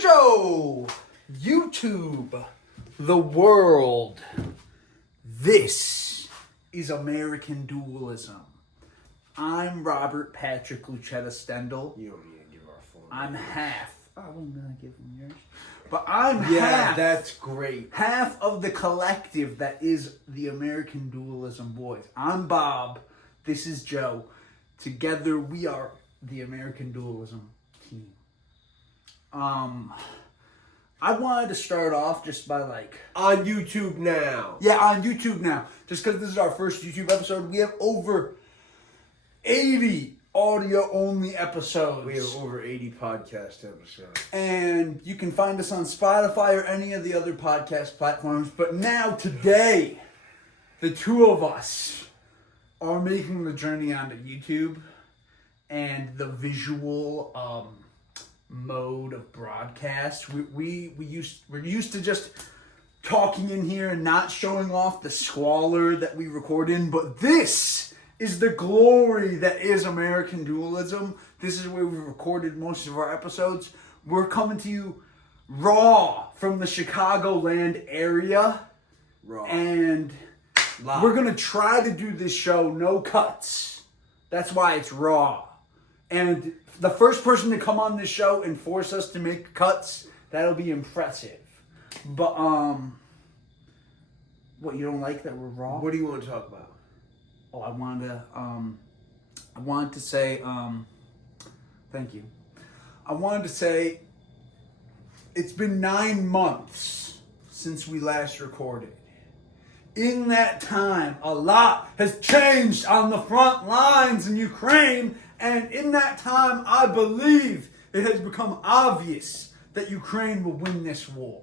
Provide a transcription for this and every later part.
Joe, YouTube, the world. This is American Dualism. I'm Robert Patrick Lucetta Stendhal. You don't need to give our full name. I'm half. I won't give them yours. But I'm half. That's great. Half of the collective that is the American Dualism Boys. I'm Bob. This is Joe. Together we are the American Dualism team. I wanted to start off just by On YouTube now. Yeah, on YouTube now. Just because this is our first YouTube episode, we have over 80 audio-only episodes. We have over 80 podcast episodes. And you can find us on Spotify or any of the other podcast platforms. But now, today, the two of us are making the journey onto YouTube and the visual mode of broadcast. We're used to just talking in here and not showing off the squalor that we record in, but this is the glory that is American Dualism. This is where we recorded most of our episodes. We're coming to you raw from the Chicagoland area. Raw. And Live. We're going to try to do this show no cuts. That's why it's raw. And the first person to come on this show and force us to make cuts, that'll be impressive. But, what, you don't like that we're raw? What do you want to talk about? Oh, I wanted to say, thank you. I wanted to say, it's been 9 months since we last recorded. In that time, a lot has changed on the front lines in Ukraine, and in that time, I believe it has become obvious that Ukraine will win this war.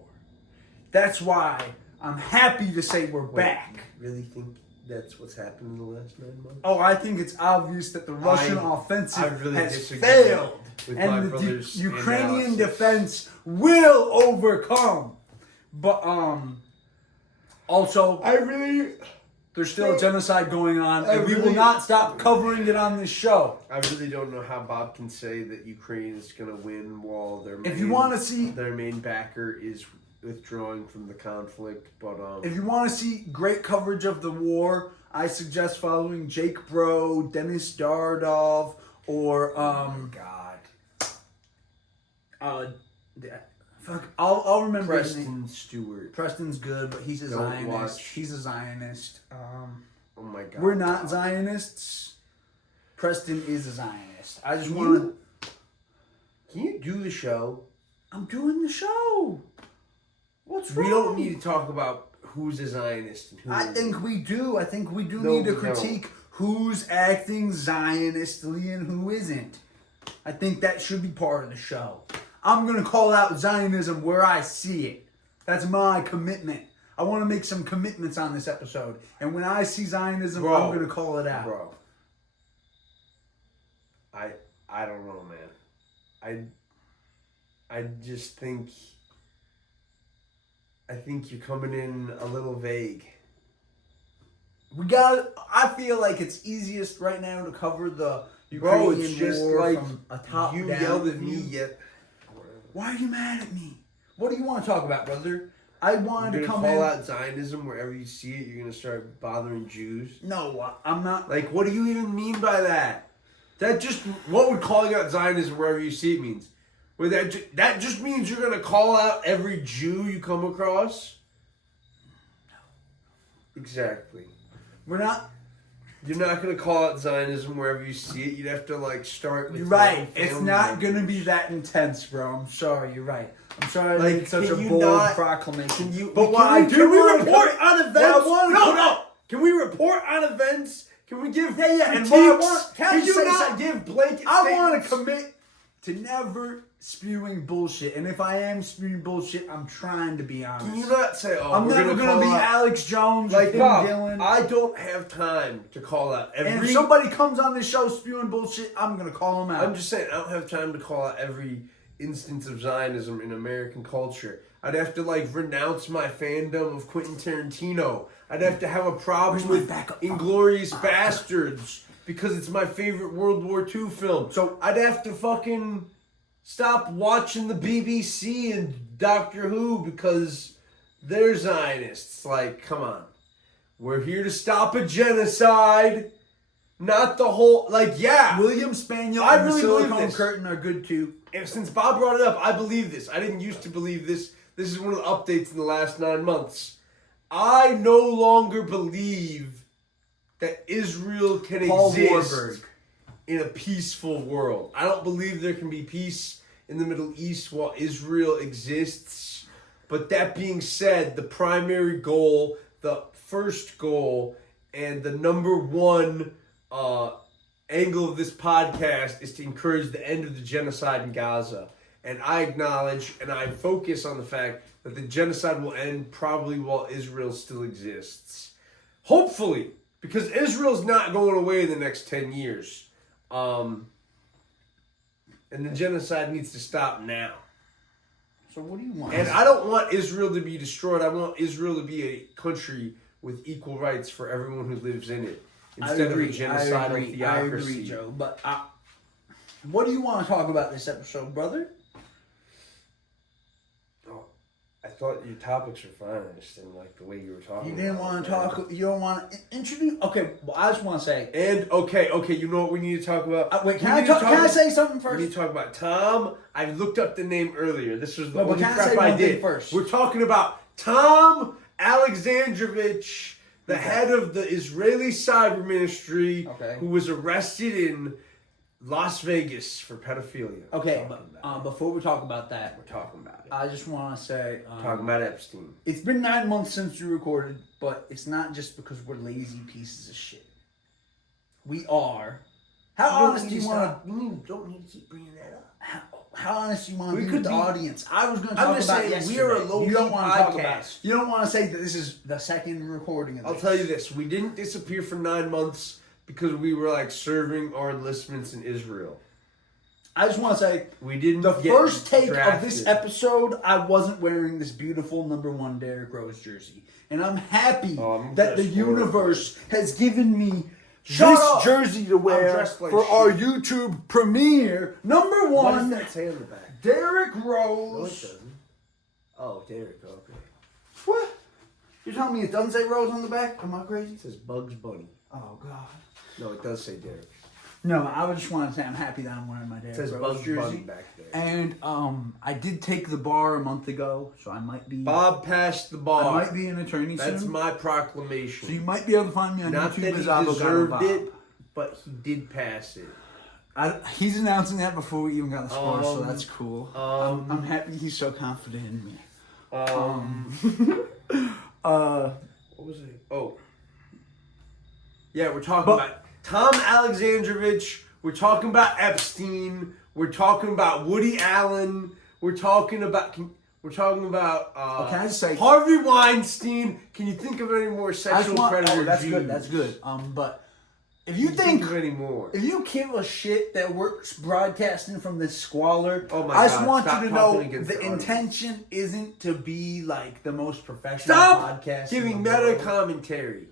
That's why I'm happy to say we're back. You really think that's what's happened in the last 9 months? Oh, I think it's obvious that the Russian offensive really has disagree failed. with And my the brother's Ukrainian analysis. defense will overcome. But, also, there's still a genocide going on, and we will not stop covering it on this show. I really don't know how Bob can say that Ukraine is going to win while If you want to see, their main backer is withdrawing from the conflict. But if you want to see great coverage of the war, I suggest following Jake Bro, Dennis Dardov, or I'll remember his name. Preston Stewart. Preston's good, but he's a Don't Zionist. watch. He's a Zionist. Oh my God. We're not Zionists. Preston is a Zionist. I just want to... Can you do the show? I'm doing the show. What's wrong? We don't need to talk about who's a Zionist and who I isn't. think we do. I think we do No, need to we critique who's acting Zionistly and who isn't. I think that should be part of the show. I'm going to call out Zionism where I see it. That's my commitment. I want to make some commitments on this episode. And when I see Zionism, I'm going to call it out. Bro. I don't know, man. I just think... I think you're coming in a little vague. I feel like it's easiest right now to cover the Bro, Ukrainian it's just war like from a top you down yelled at me view. yet. Why are you mad at me? What do you want to talk about, brother? I wanted You're to going come to call in. out Zionism wherever you see it. You're going to start bothering Jews. No, I'm not. Like, what do you even mean by that? What would calling out Zionism wherever you see it means? Well, that just means you're going to call out every Jew you come across? No. Exactly. We're not. You're not going to call out Zionism wherever you see it. You'd have to, start with... You're right. your own It's family not going to members. be that intense, bro. I'm sorry. You're right. I'm sorry I Like, made such a can you bold not- proclamation. Can you... But can what I we, do can we wanna report come- on events? what I wanna- No. Can we report on events? Can we give Yeah. And critiques? what I want... Can I Can just you say not something? give blanket I want to statements? commit to never spewing bullshit. And if I am spewing bullshit, I'm trying to be honest. Can you not say, I'm we're never gonna going to be call out... Alex Jones or Like, Tim Bob, Dillon. I don't have time to call out And every... if somebody comes on this show spewing bullshit, I'm going to call them out. I'm just saying, I don't have time to call out every instance of Zionism in American culture. I'd have to, renounce my fandom of Quentin Tarantino. I'd have to have a problem Where's my with backup? Inglourious Bastards because it's my favorite World War II film. So- I'd have to fucking Stop watching the BBC and Doctor Who because they're Zionists. Like, come on. We're here to stop a genocide. Not the whole, like, yeah. William Spaniel I and really the believe Silicon this. Curtain are good too. And since Bob brought it up, I believe this. I didn't used to believe this. This is one of the updates in the last 9 months. I no longer believe that Israel can Paul exist Warburg. in a peaceful world. I don't believe there can be peace in the Middle East while Israel exists. But that being said, the primary goal, the first goal, and the number one angle of this podcast is to encourage the end of the genocide in Gaza. And I acknowledge and I focus on the fact that the genocide will end probably while Israel still exists. Hopefully, because Israel's not going away in the next 10 years. And the genocide needs to stop now. So what do you want? And I don't want Israel to be destroyed. I want Israel to be a country with equal rights for everyone who lives in it. Instead of a genocidal theocracy. I agree, Joe. But what do you want to talk about this episode, brother? Oh, I thought your topics were fine. I just didn't like the way you were talking. You didn't want to talk. You don't want to introduce. Okay, well, I just want to say. And okay. You know what we need to talk about? Wait, can I say something first? We need to talk about Tom. I looked up the name earlier. This was the only can I prep say I one thing did. first? We're talking about Tom Alexandrovich, the head of the Israeli cyber ministry, who was arrested in Las Vegas for pedophilia. Okay, but before we talk about that, we're talking about it. I just want to say, talking about Epstein. It's been 9 months since we recorded, but it's not just because we're lazy pieces of shit. We are. How honest do you want to? You don't need to keep bringing that up. How honest do you want to be with the audience? I was going to talk I'm about just saying yesterday. we are a low-key podcast. You don't want to say that this is the second recording of this. I'll tell you this: we didn't disappear for 9 months because we were like serving our enlistments in Israel. I just want to say we didn't. The first take drafted. of this episode, I wasn't wearing this beautiful #1 Derrick Rose jersey, and I'm happy that the universe has given me this jersey to wear for our YouTube premiere. #1. What does that say on the back? Derrick Rose. No, it doesn't. Oh, Derrick. Okay. What? You're telling me it doesn't say Rose on the back? Am I crazy? It says Bugs Bunny. Oh God. No, it does say Derrick. No, I would just want to say I'm happy that I'm wearing my Derrick Rose Bugs jersey. Bunny back there. And I did take the bar a month ago, so I might be. Bob passed the bar. I might be an attorney soon. That's my proclamation. So you might be able to find me on Not YouTube that as he Avocado deserved Bob. it, but he did pass it. He's announcing that before we even got the score, so that's cool. I'm happy he's so confident in me. What was it? Oh. Yeah, we're talking about Tom Alexandrovich. We're talking about Epstein. We're talking about Woody Allen. We're talking about can I just say Harvey Weinstein. Can you think of any more sexual predators? That's good. That's good. But if you think of any more, if you give a shit that we're broadcasting from this squalor, I just want you to know the intention isn't to be like the most professional podcast. Stop giving meta commentary.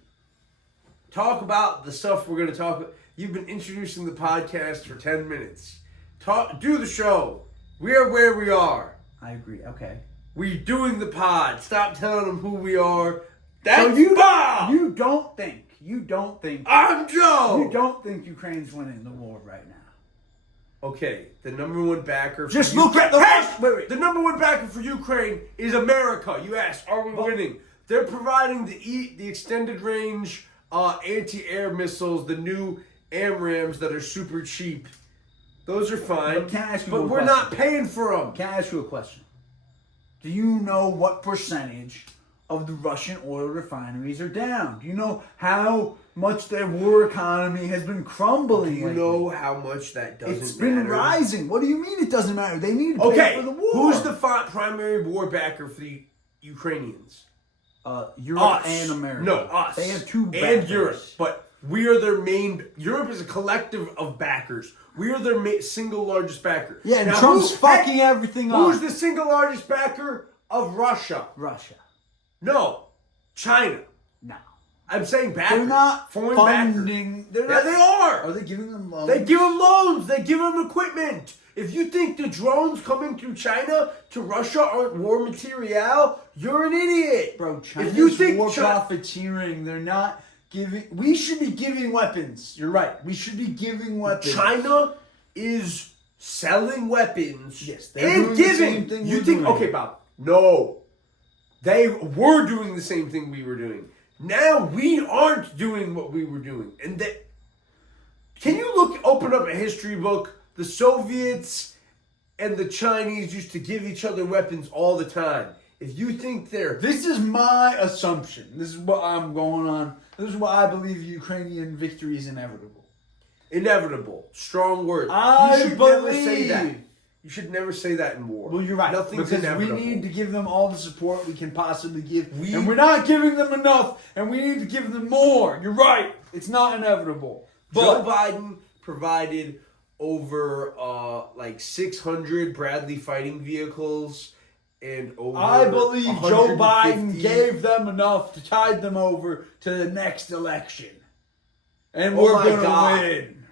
Talk about the stuff we're going to talk about. You've been introducing the podcast for 10 minutes. Do the show. We are where we are. I agree. Okay. We're doing the pod. Stop telling them who we are. That's so Bob! You don't think. I'm Joe! You don't think Ukraine's winning the war right now. Okay, the #1 backer. Just look at the wait. The #1 backer for Ukraine is America. You asked, are we winning? They're providing the extended range anti-air missiles, the new AMRAAMs that are super cheap. Those are fine. But we're not paying for them. Can I ask you a question? Do you know what percentage of the Russian oil refineries are down? Do you know how much their war economy has been crumbling? Do you know how much that doesn't matter? It's been rising. What do you mean it doesn't matter? They need to pay for the war. Who's the primary war backer for the Ukrainians? Europe and America. No, us. They have two backers. And Europe. But we are their main... Europe is a collective of backers. We are their single largest backer. Yeah, and now, Trump's fucking everything up. Who's the single largest backer of Russia? Russia. No. China. No. I'm saying backers. They're not funding. They're not, they are. Are they giving them loans? They give them loans. They give them equipment. If you think the drones coming through China to Russia aren't war material, you're an idiot. Bro, China's if you think war profiteering, they're not giving... We should be giving weapons. You're right. We should be giving weapons. China is selling weapons. Yes, and giving. You think, okay, Bob, no. They were doing the same thing we were doing. Now we aren't doing what we were doing. And can you open up a history book? The Soviets and the Chinese used to give each other weapons all the time. If you think they're... This is my assumption. This is what I'm going on. This is why I believe Ukrainian victory is inevitable. Inevitable. Strong word. I you should believe... never say that. You should never say that in war. Well, you're right. Nothing's because inevitable. we need to give them all the support we can possibly give. And we're not giving them enough, and we need to give them more. You're right. It's not inevitable. Joe Biden provided over 600 Bradley fighting vehicles and over I believe Joe 150. Biden gave them enough to tide them over to the next election. And we're going to win.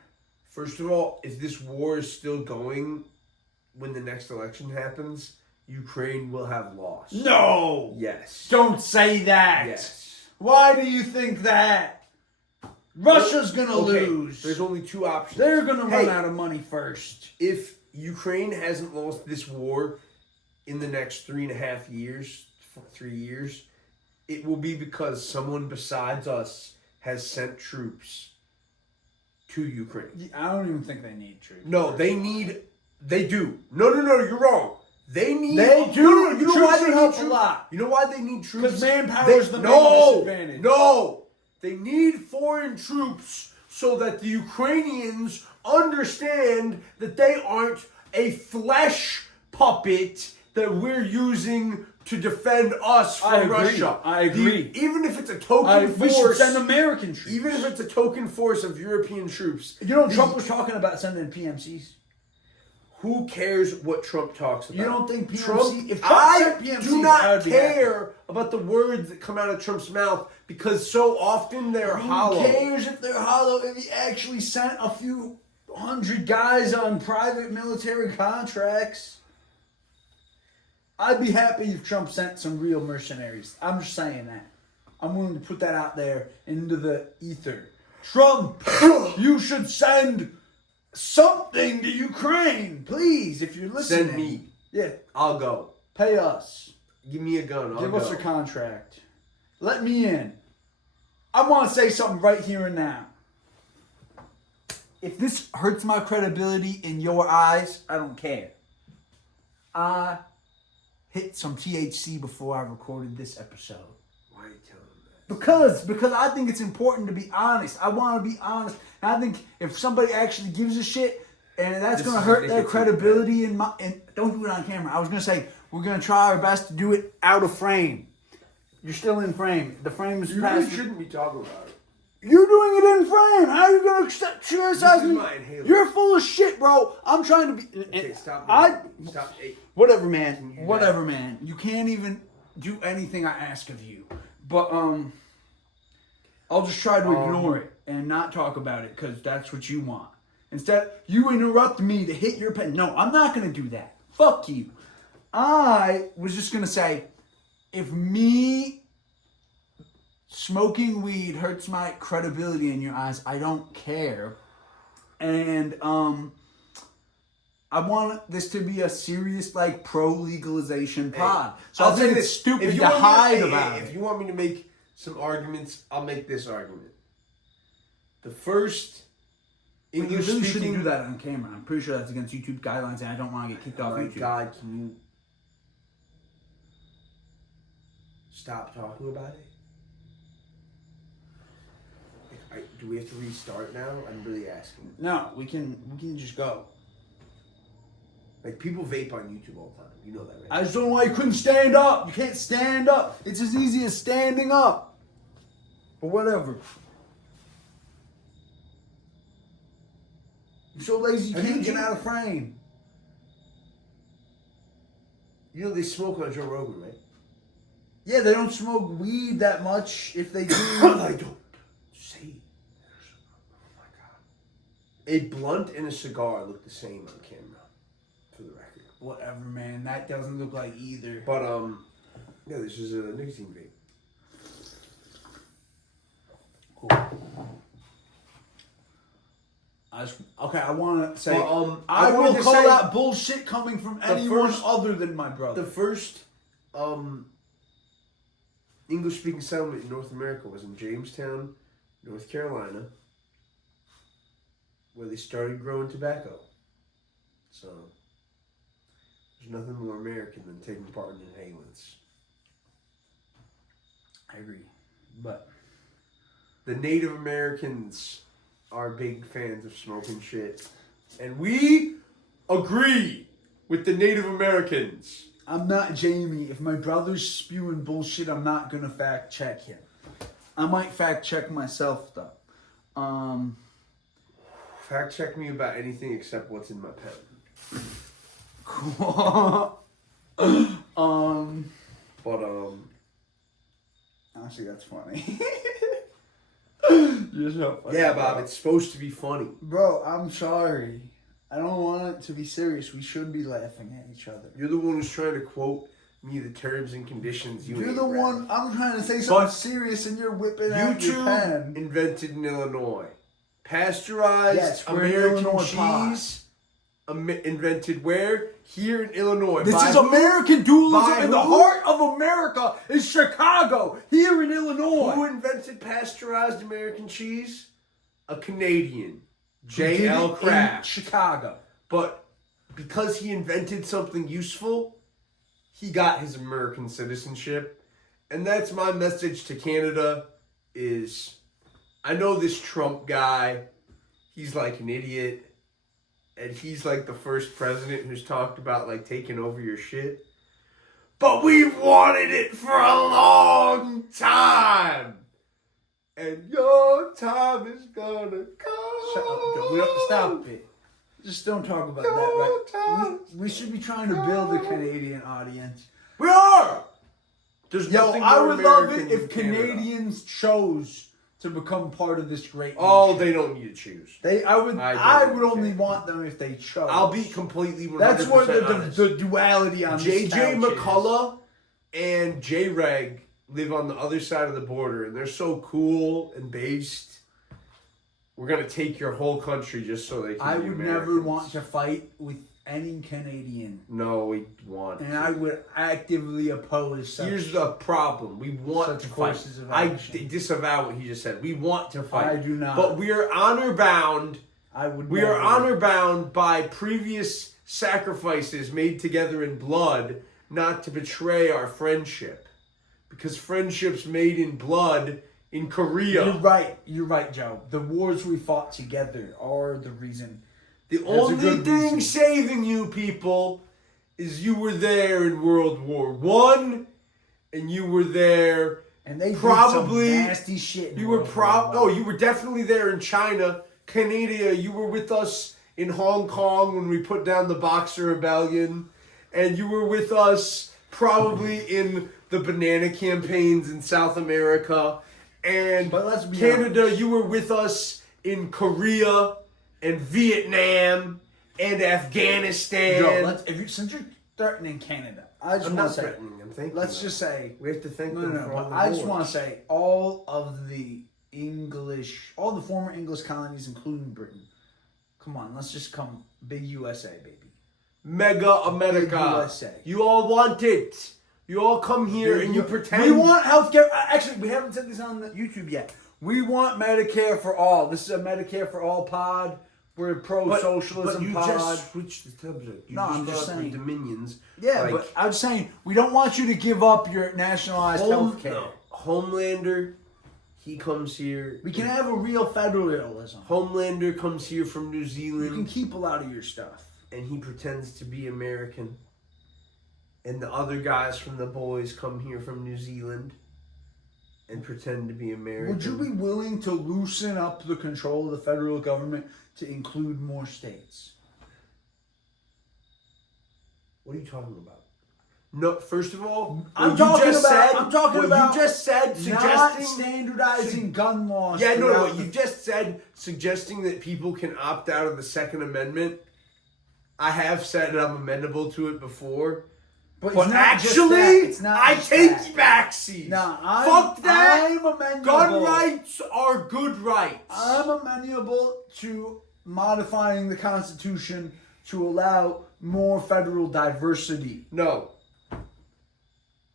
First of all, if this war is still going when the next election happens, Ukraine will have lost. No! Yes. Don't say that. Yes. Why do you think that? Russia's going to lose. There's only two options. They're going to run out of money first. If Ukraine hasn't lost this war in the next 3.5 years, 3 years, it will be because someone besides us has sent troops to Ukraine. I don't even think they need troops. No, they do. No, you're wrong. They do. No, you know why they help need a troops? lot. You know why they need troops? Because manpower is the main disadvantage. No. They need foreign troops so that the Ukrainians understand that they aren't a flesh puppet that we're using to defend us from Russia. I agree. Even if it's a token force. We should send American troops. Even if it's a token force of European troops. You know, Trump was talking about sending PMCs. Who cares what Trump talks about? You don't think PMC... Trump, if Trump I said PMCs, do not care about the words that come out of Trump's mouth because so often they're hollow. Who cares if they're hollow if he actually sent a few hundred guys on private military contracts? I'd be happy if Trump sent some real mercenaries. I'm just saying that. I'm willing to put that out there into the ether. Trump, you should send something to Ukraine, please, if you're listening. Send me. Yeah. I'll go. Pay us. Give me a gun. Give us a contract. Let me in. I want to say something right here and now. If this hurts my credibility in your eyes, I don't care. I hit some THC before I recorded this episode. Why are you telling me that? Because I think it's important to be honest. I want to be honest. And I think if somebody actually gives a shit, and that's going to hurt their credibility and don't do it on camera. I was going to say we're going to try our best to do it out of frame. You're still in frame. The frame is You past. really shouldn't be talking about it. You're doing it in frame. How are you going to criticize me? My inhaler. You're full of shit, bro. I'm trying to be. Okay, stop. Stop. Hey. Whatever, man. Whatever, man. You can't even do anything I ask of you. But I'll just try to ignore it and not talk about it because that's what you want. Instead, you interrupt me to hit your pen. No, I'm not going to do that. Fuck you. I was just going to say, if me smoking weed hurts my credibility in your eyes, I don't care. And I want this to be a serious, pro-legalization pod. So I'll say it's stupid to hide about it. If you want me to make some arguments, I'll make this argument. The first English you really speaking... shouldn't do that on camera. I'm pretty sure that's against YouTube guidelines, and I don't want to get kicked off YouTube. Oh my God, can you stop talking about it? Do we have to restart now? I'm really asking. No, we can just go. People vape on YouTube all the time. You know that, right? I just don't know why you couldn't stand up. You can't stand up. It's as easy as standing up. Or whatever. You're so lazy you can't get out of frame. You know they smoke on Joe Rogan, right? Yeah, they don't smoke weed that much. If they do, I don't say. Oh my God. A blunt and a cigar look the same on camera. for the record. Whatever, man. That doesn't look like either. But yeah, this is a nicotine vape. Cool. I want to say, I will call out bullshit coming from anyone other than my brother. The first English-speaking settlement in North America was in Jamestown, North Carolina, where they started growing tobacco. So, there's nothing more American than taking part in inhalants. I agree. But the Native Americans are big fans of smoking shit. And we agree with the Native Americans. I'm not Jamie. If my brother's spewing bullshit, I'm not going to fact check him. I might fact check myself, though. Fact check me about anything except what's in my pen. Actually, that's funny. You're so funny. Yeah, Bob, it's supposed to be funny. Bro, I'm sorry. I don't want it to be serious. We should be laughing at each other. You're the one who's trying to quote me the terms and conditions. You're the one. I'm trying to say something serious, and you're whipping out your pen. YouTube invented in Illinois. Pasteurized American cheese. Invented where? Here in Illinois. This is American dualism. In the heart of America is Chicago. Here in Illinois. Who invented pasteurized American cheese? A Canadian. J.L. Kraft. Chicago. But because he invented something useful, he got his American citizenship. And that's my message to Canada is, I know this Trump guy, he's like an idiot. And he's like the first president who's talked about like taking over your shit. But we've wanted it for a long time. And your time is gonna come. Shut up, Joe. Stop it. Just don't talk about that, right? We should be trying to build a Canadian audience. We are! There's nothing I more would American love it if than Canada. Canadians chose to become part of this great nation. Oh, they don't need to choose. I would only want them if they chose. I'll be completely 100% That's where honest. the duality on this J.J. couch McCullough and J-Reg live on the other side of the border, and they're so cool and based. We're going to take your whole country just so they can I be would Americans. never want to fight with any Canadian. No, we want And to. I would actively oppose such. Here's the problem. We want such to fight. courses of I action. disavow what he just said. We want to fight. I do not. But we are honor bound. We are never. honor bound by previous sacrifices made together in blood, not to betray our friendship. Because friendship's made in blood in Korea. You're right, Joe. The wars we fought together are the reason. The only thing saving you people is you were there in World War I, and you were there. And they probably did some nasty shit. You were you were definitely there in China, Canada. You were with us in Hong Kong when we put down the Boxer Rebellion, and you were with us probably in the banana campaigns in South America. And but let's be Canada, honest. you were with us in Korea and Vietnam and Afghanistan. Joe, since you're threatening Canada, I just I'm want not to say, threatening. I'm thanking let's them. just say, We have to thank no, them no, for no. all But the I just wars. want to say, all of the former English colonies, including Britain. Come on, let's just come big USA, baby. Mega America. Big USA. You all want it. You all come here and you pretend. We want healthcare. Actually, we haven't said this on the YouTube yet. We want Medicare for all. This is a Medicare for all pod. We're a pro-socialism but you pod. just switched the subject. You I'm just just brought up saying. the Dominions. Yeah, but I'm just saying, we don't want you to give up your nationalized healthcare. No. Homelander, he comes here. We can have a real federalism. Homelander comes here from New You can Zealand, keep a lot of your stuff. and he pretends to be American. And the other guys from the boys come here from New Zealand and pretend to be American. Would you be willing to loosen up the control of the federal government to include more states? What are you talking about? No, first of all, I'm talking about you just said not suggesting standardizing gun laws. Yeah, no, throughout you just said suggesting that people can opt out of the Second Amendment. I have said that I'm amenable to it before. But But it's not just actually, that. It's not I just take that. the backseat. Nah, Fuck that. I'm amenable. Gun rights are good rights. I'm amenable to modifying the Constitution to allow more federal diversity. No.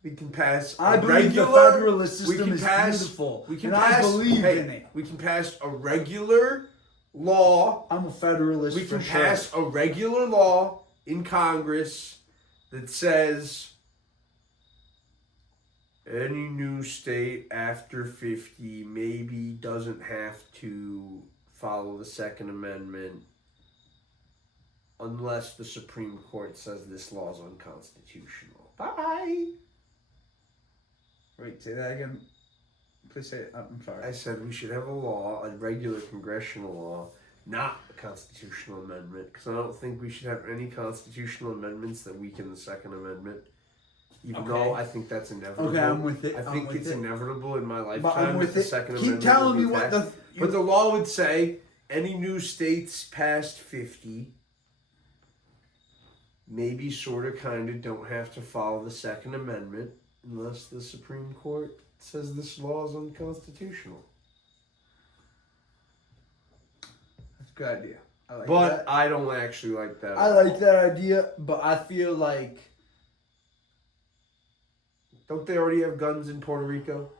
We can pass. I believe the federalist system is beautiful. We can and pass. I believe in it. We can pass a regular law. I'm a federalist. We can for pass sure. a regular law in Congress that says any new state after 50 maybe doesn't have to follow the Second Amendment unless the Supreme Court says this law is unconstitutional. Bye. Wait, say that again. Please say it. I'm sorry. I said we should have a law, a regular congressional law, not a constitutional amendment, because I don't think we should have any constitutional amendments that weaken the Second Amendment. Even though I think that's inevitable. Okay, I'm with it. I think it's inevitable in my lifetime. But I'm with that the it. Second Keep Amendment telling will me be what back. But the law would say any new states past 50 maybe sort of kind of don't have to follow the Second Amendment unless the Supreme Court says this law is unconstitutional. That's a good idea. I like But that. I don't actually like that. I like that idea, but I feel like Don't they already have guns in Puerto Rico?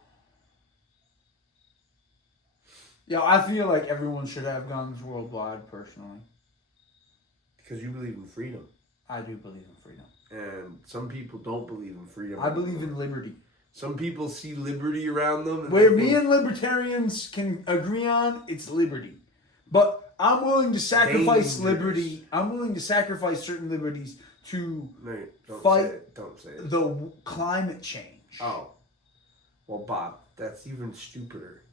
I feel like everyone should have guns worldwide, personally. Because you believe in freedom. I do believe in freedom. And some people don't believe in freedom. I believe in liberty. Some people see liberty around them. And Where they me think and libertarians can agree on, it's liberty. But I'm willing to sacrifice dangerous. liberty. I'm willing to sacrifice certain liberties to No, don't fight say it. Don't say it. the climate change. Oh. Well, Bob, that's even stupider.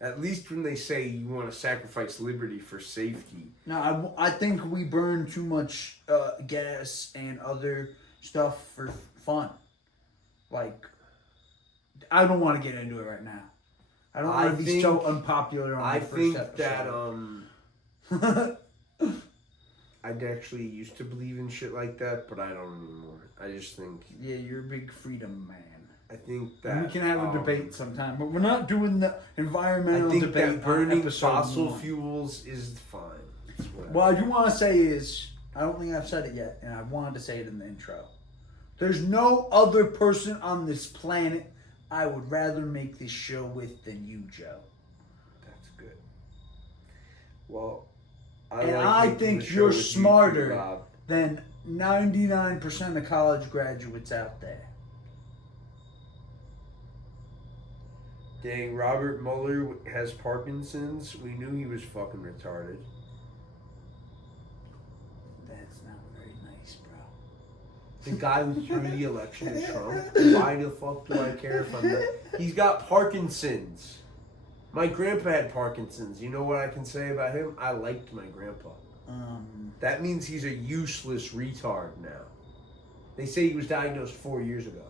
At least when they say you want to sacrifice liberty for safety. No, I think we burn too much gas and other stuff for fun. Like, I don't want to get into it right now. I don't want to be so unpopular on the first episode. I'd actually used to believe in shit like that, but I don't anymore. I just think... Yeah, you're a big freedom man. I think that... And we can have a debate sometime, but we're not doing the environmental I think debate that burning on fossil 1. fuels is fine. What I do want to say is, I don't think I've said it yet, and I wanted to say it in the intro. There's no other person on this planet I would rather make this show with than you, Joe. That's good. Well, I making the think show you're with you too, smarter Bob. than 99% of college graduates out there. Dang, Robert Mueller has Parkinson's. We knew he was fucking retarded. That's not very nice, bro. The guy who threw the election at Trump. Why the fuck do I care if I'm not? He's got Parkinson's. My grandpa had Parkinson's. You know what I can say about him? I liked my grandpa. That means he's a useless retard now. They say he was diagnosed 4 years ago.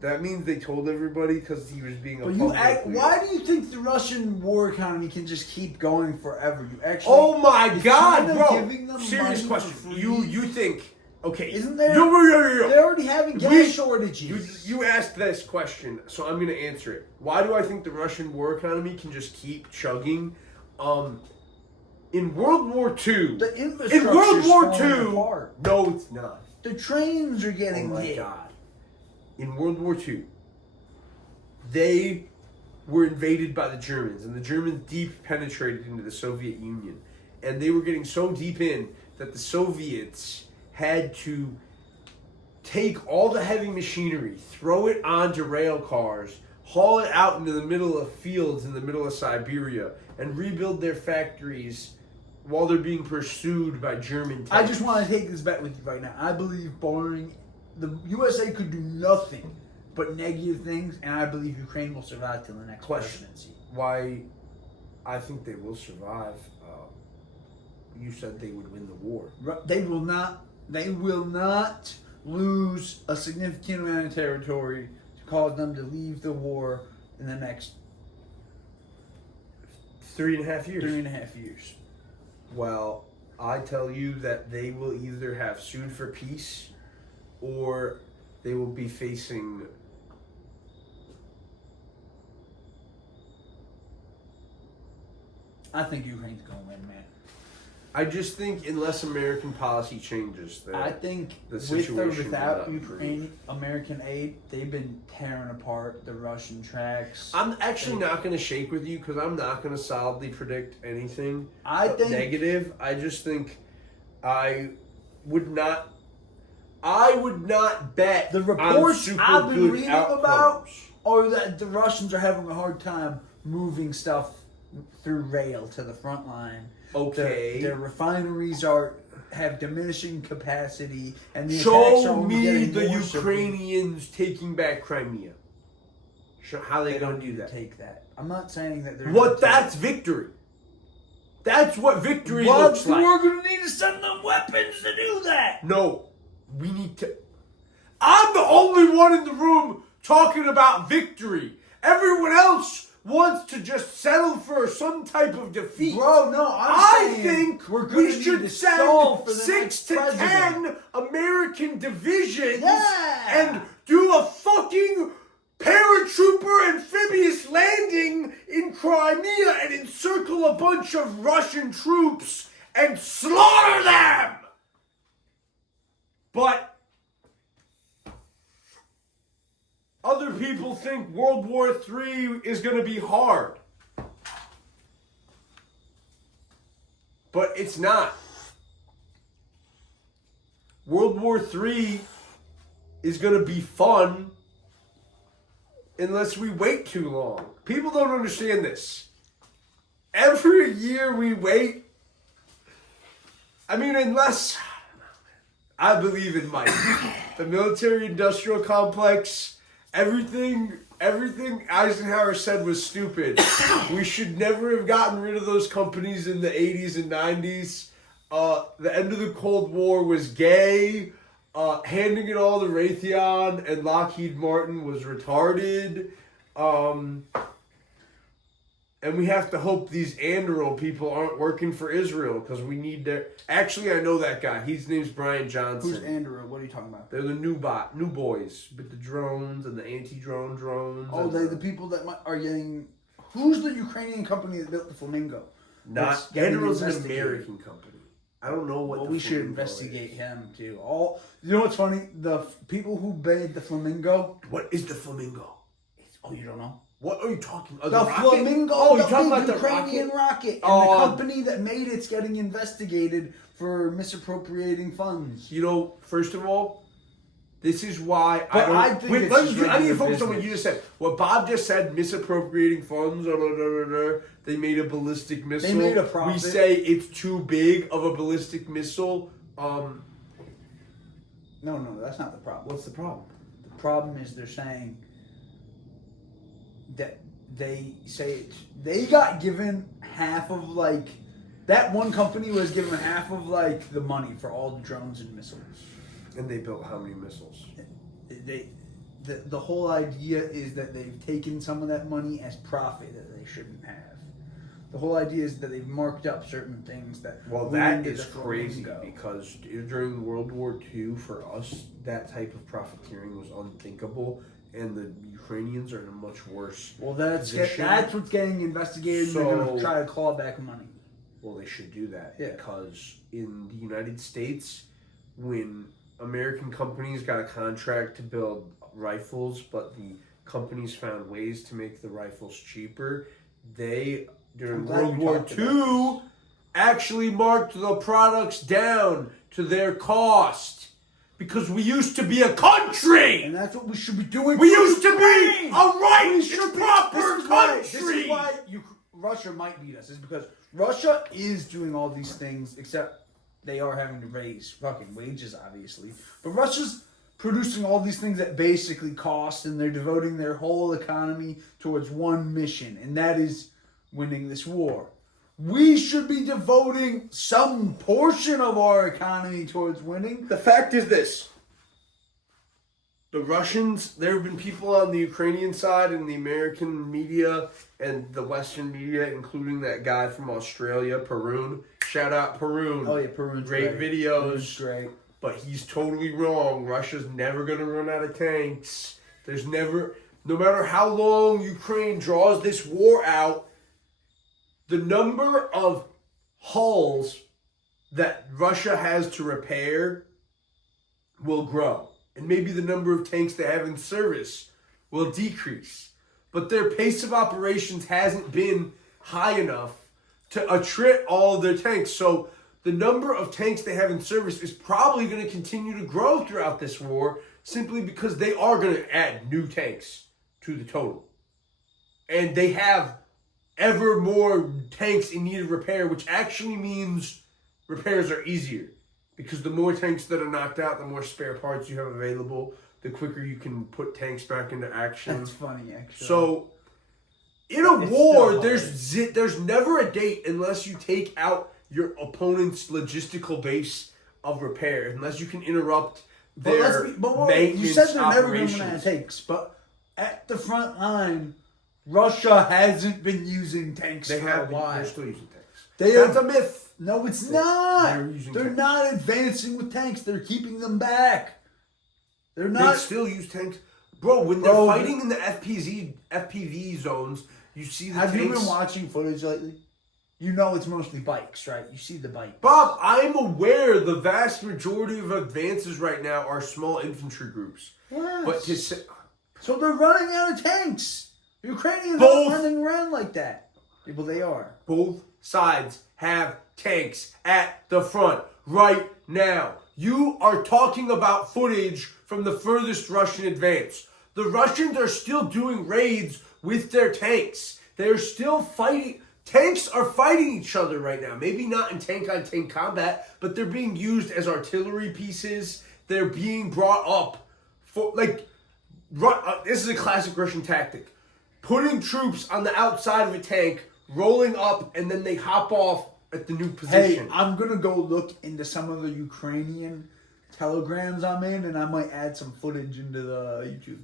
That means they told everybody because he was being a Why do you think the Russian war economy can just keep going forever? You actually... Oh my God, China bro! giving them Serious money question. for free? You think... Okay. Isn't there... Yeah. They're already having gas shortages. You asked this question, so I'm going to answer it. Why do I think the Russian war economy can just keep chugging? In World War II... The infrastructure's In World War falling II... apart. No, it's not. The trains are getting Oh my hit. God. In World War II, they were invaded by the Germans, and the Germans deep penetrated into the Soviet Union. And they were getting so deep in that the Soviets had to take all the heavy machinery, throw it onto rail cars, haul it out into the middle of fields in the middle of Siberia, and rebuild their factories while they're being pursued by German tanks. I just want to take this bet with you right now. I believe barring... The USA could do nothing but negative things, and I believe Ukraine will survive till the next presidency. Why I think they will survive. You said they would win the war. They will not lose a significant amount of territory to cause them to leave the war in the next 3.5 years. 3.5 years. Well, I tell you that they will either have sued for peace or they will be facing... I think Ukraine's going to win, man. I just think unless American policy changes, I think the with situation or will without not Ukraine, improve. American aid, they've been tearing apart the Russian tracks. I'm actually not going to shake with you because I'm not going to solidly predict anything I think negative. I just think I would not bet the on reports super I've been good reading outcomes. about are that the Russians are having a hard time moving stuff through rail to the front line. Okay. Their refineries have diminishing capacity, and the attacks are Show only me getting the more severe. Ukrainians taking back Crimea. How they They gonna don't do that? take that. I'm not saying that they're What? gonna take That's victory. That's what victory Well, looks like. we're gonna need to send them weapons to do that. No, we need to. I'm the only one in the room talking about victory. Everyone else wants to just settle for some type of defeat. Bro, no, I think we're gonna we need should to stall for send the 6 next to president. 10 American divisions Yeah. and do a fucking paratrooper amphibious landing in Crimea and encircle a bunch of Russian troops and slaughter them. But other people think World War III is going to be hard. But it's not. World War III is going to be fun unless we wait too long. People don't understand this. Every year we wait, I mean, unless I believe in Mike, the military-industrial complex, everything Eisenhower said was stupid. We should never have gotten rid of those companies in the 80s and 90s. The end of the Cold War was gay. Handing it all to Raytheon and Lockheed Martin was retarded. And we have to hope these Anduril people aren't working for Israel because we need to... Actually, I know that guy. His name's Brian Johnson. Who's Andrew? What are you talking about? They're the new boys with the drones and the anti-drone drones. Oh, and they the people that are getting. Who's the Ukrainian company that built the Flamingo? Not getting Anduril's an investigated. American company. I don't know what. Well, the we should Flamingo investigate is. him too. You know what's funny? The people who made the Flamingo. What is the Flamingo? Oh, you don't know? What are you talking? The rocket? Flamingo. Oh, the you're talking big about the Ukrainian rocket. And Oh. the company that made it's getting investigated for misappropriating funds. You know, first of all, this is why But I I don't. think Wait, it's let me. just I need to regular focus on what business. you just said. What Bob just said: misappropriating funds. They made a ballistic missile. made a profit. We say it's too big of a ballistic missile. No, that's not the problem. What's the problem? The problem is they're saying that they got given half of that one company was given half of the money for all the drones and missiles. And they built how many missiles? The whole idea is that they've taken some of that money as profit that they shouldn't have. The whole idea is that they've marked up certain things that. Well, went that into is the crazy Flamingo. because during World War II, for us, that type of profiteering was unthinkable, and the Ukrainians are in a much worse. Well, that's position. what's getting investigated. And they're going to So- try to claw back money. Well, they should do that Yeah. because in the United States, when American companies got a contract to build rifles, but the companies found ways to make the rifles cheaper, they, during I'm glad World you War talked about II, actually marked the products down to their cost. Because we used to be a country! And that's what we should be doing. We for used to be Ukraine! a right, We should be- proper this is why- country! This is why Russia might beat us. Is because Russia is doing all these things, except they are having to raise fucking wages, obviously. But Russia's producing all these things that basically cost, and they're devoting their whole economy towards one mission, and that is winning this war. We should be devoting some portion of our economy towards winning. The fact is this. The Russians, there have been people on the Ukrainian side and the American media and the Western media, including that guy from Australia, Perun. Shout out Perun. Oh yeah, Perun's great videos. Perun's great. But he's totally wrong. Russia's never going to run out of tanks. There's never, no matter how long Ukraine draws this war out, the number of hulls that Russia has to repair will grow. And maybe the number of tanks they have in service will decrease. But their pace of operations hasn't been high enough to attrit all of their tanks. So the number of tanks they have in service is probably going to continue to grow throughout this war simply because they are going to add new tanks to the total. And they have ever more tanks in need of repair, which actually means repairs are easier. Because the more tanks that are knocked out, the more spare parts you have available, the quicker you can put tanks back into action. That's funny, actually. So, in a war, there's never a date unless you take out your opponent's logistical base of repair, unless you can interrupt their maintenance. You said they're never going to run out of tanks, but at the front line, Russia hasn't been using tanks for a while. They're still using tanks. That's a myth. No, it's not. They're not advancing with tanks. They're keeping them back. They're not. They still use tanks. Bro, when they're fighting in the FPV zones, you see the tanks. Have you been watching footage lately? You know it's mostly bikes, right? You see the bikes. Bob, I'm aware the vast majority of advances right now are small infantry groups. Yes. But so they're running out of tanks. The Ukrainians aren't running around like that. Well, they are. Both sides have tanks at the front right now. You are talking about footage from the furthest Russian advance. The Russians are still doing raids with their tanks. They're still fighting. Tanks are fighting each other right now. Maybe not in tank-on-tank combat, but they're being used as artillery pieces. They're being brought up for, this is a classic Russian tactic. Putting troops on the outside of a tank, rolling up, and then they hop off at the new position. Hey, I'm going to go look into some of the Ukrainian telegrams I'm in, and I might add some footage into the YouTube.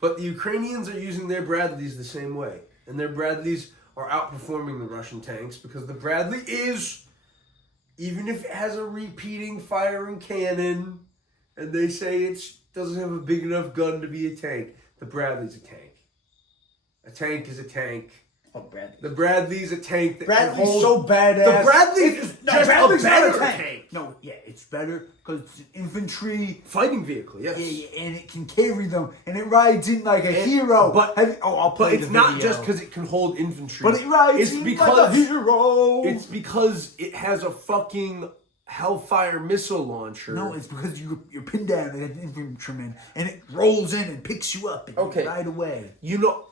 But the Ukrainians are using their Bradleys the same way. And their Bradleys are outperforming the Russian tanks because the Bradley is, even if it has a repeating firing cannon, and they say it doesn't have a big enough gun to be a tank, the Bradley's a tank. A tank is a tank. Oh, Bradley. The Bradley's a tank that Bradley's so badass. The Bradley is Bradley's a better tank. No, yeah, it's better because it's an infantry fighting vehicle. Yes, yeah, and it can carry them, and it rides in like a hero. But I'll play it's not just because it can hold infantry. But it rides in like a hero. It's because it has a fucking Hellfire missile launcher. No, it's because you're pinned down like an infantryman, and it rolls in and picks you up and you ride away. You know.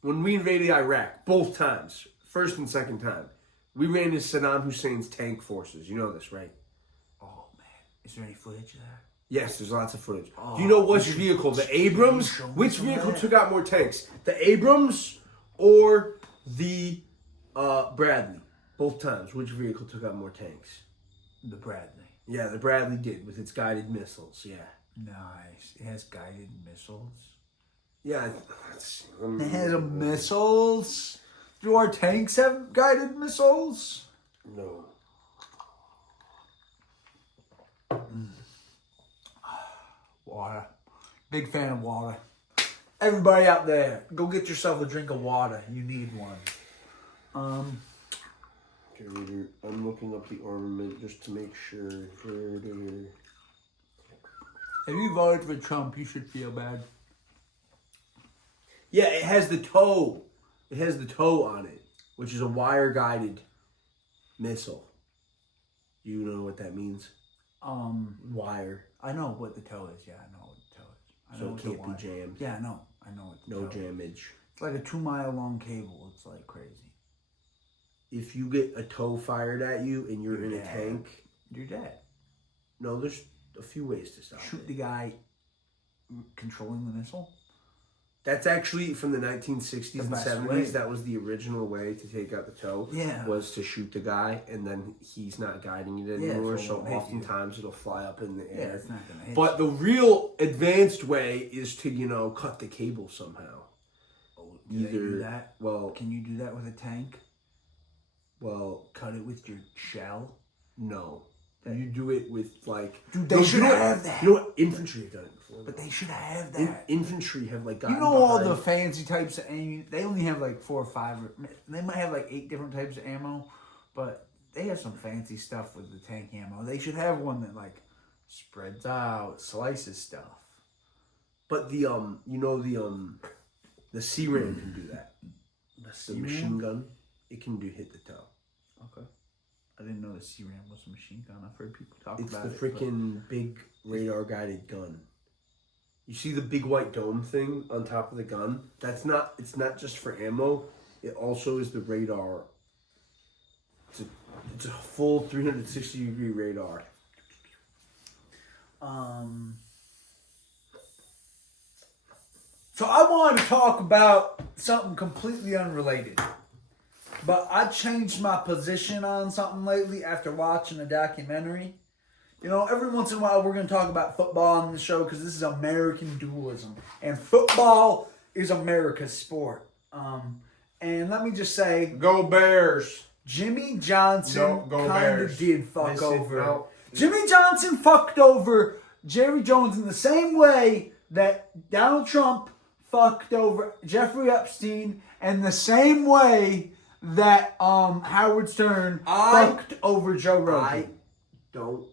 When we invaded Iraq, both times, first and second time, we ran into Saddam Hussein's tank forces. You know this, right? Oh, man. Is there any footage of that? Yes, there's lots of footage. Do you know which vehicle? The Abrams? Which vehicle took out more tanks? The Abrams or the Bradley? Both times. Which vehicle took out more tanks? The Bradley. Yeah, the Bradley did with its guided missiles, yeah. Nice. It has guided missiles. Yeah, it has missiles. Do our tanks have guided missiles? No. Water. Big fan of water. Everybody out there, go get yourself a drink of water. You need one. Okay, reader, I'm looking up the armament just to make sure. If you voted for Trump, you should feel bad. Yeah, it has the toe. It has the toe on it, which is a wire-guided missile. You know what that means? Wire. I know what the toe is. Yeah, I know what the toe is. So it can't be jammed. Yeah, I know what the toe jammage. It's like a 2-mile long cable. It's like crazy. If you get a toe fired at you and you're in a tank, you're dead. No, there's a few ways to stop Shoot the guy controlling the missile? That's actually from the 1960s and 70s. That was the original way to take out the toe. Yeah. Was to shoot the guy, and then he's not guiding it anymore. So oftentimes it'll fly up in the air. Yeah, it's not gonna hit the real advanced way is to, cut the cable somehow. Oh, Do they do that? Well, Can you do that with a tank? well, Cut it with your shell? no. You do it with like. Dude, they should have that. You know what? Infantry have done it before. But they should have that. Infantry have like. You know all the fancy types of ammo. They only have like 4 or 5. They might have like 8 different types of ammo, but they have some fancy stuff with the tank ammo. They should have one that like spreads out, slices stuff. But the the C-Ram can do that. The machine gun, it can hit the toe. Okay. I didn't know the C-Ram was a machine gun. I've heard people talk It's about the it. freaking big radar guided gun. You see the big white dome thing on top of the gun? It's not just for ammo. It also is the radar. It's a full 360-degree radar. So I wanted to talk about something completely unrelated. But I changed my position on something lately after watching a documentary. You know, every once in a while we're going to talk about football on the show because this is American dualism. And football is America's sport. And let me just say... Go Bears! Jimmy Johnson kind of did fuck over. No. Jimmy Johnson fucked over Jerry Jones in the same way that Donald Trump fucked over Jeffrey Epstein, and the same way that Howard Stern fucked over Joe Rogan. I don't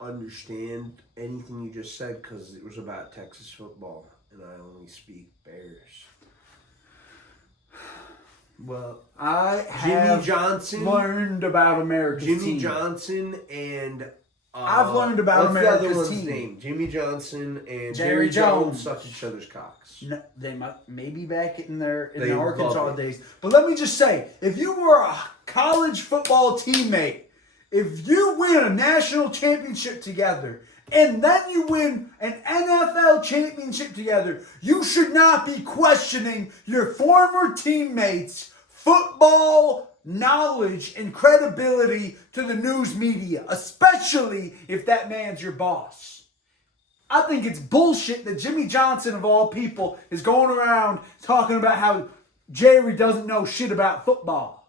understand anything you just said because it was about Texas football, and I only speak Bears. Well, I Jimmy Johnson learned about America's team. Jimmy Johnson and I've learned about America's team. Name? Jimmy Johnson and Jerry Jones sucked each other's cocks. No, they might maybe back in the They Arkansas love it. days. But let me just say, if you were a college football teammate, if you win a national championship together, and then you win an NFL championship together, you should not be questioning your former teammates' football knowledge and credibility to the news media, especially if that man's your boss. I think it's bullshit that Jimmy Johnson, of all people, is going around talking about how Jerry doesn't know shit about football.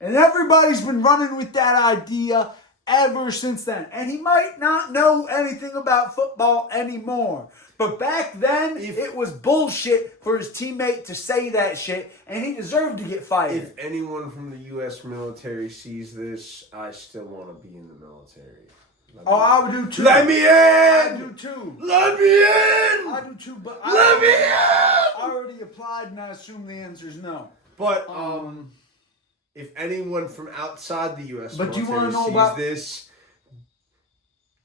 And everybody's been running with that idea ever since then. And he might not know anything about football anymore. But back then, it was bullshit for his teammate to say that shit, and he deserved to get fired. If anyone from the U.S. military sees this, I still want to be in the military. I would do too. Let me in! I do too. Let me in! I do too, but Let me in! I already applied, and I assume the answer is no. But, if anyone from outside the U.S. But do you military wanna know sees about this,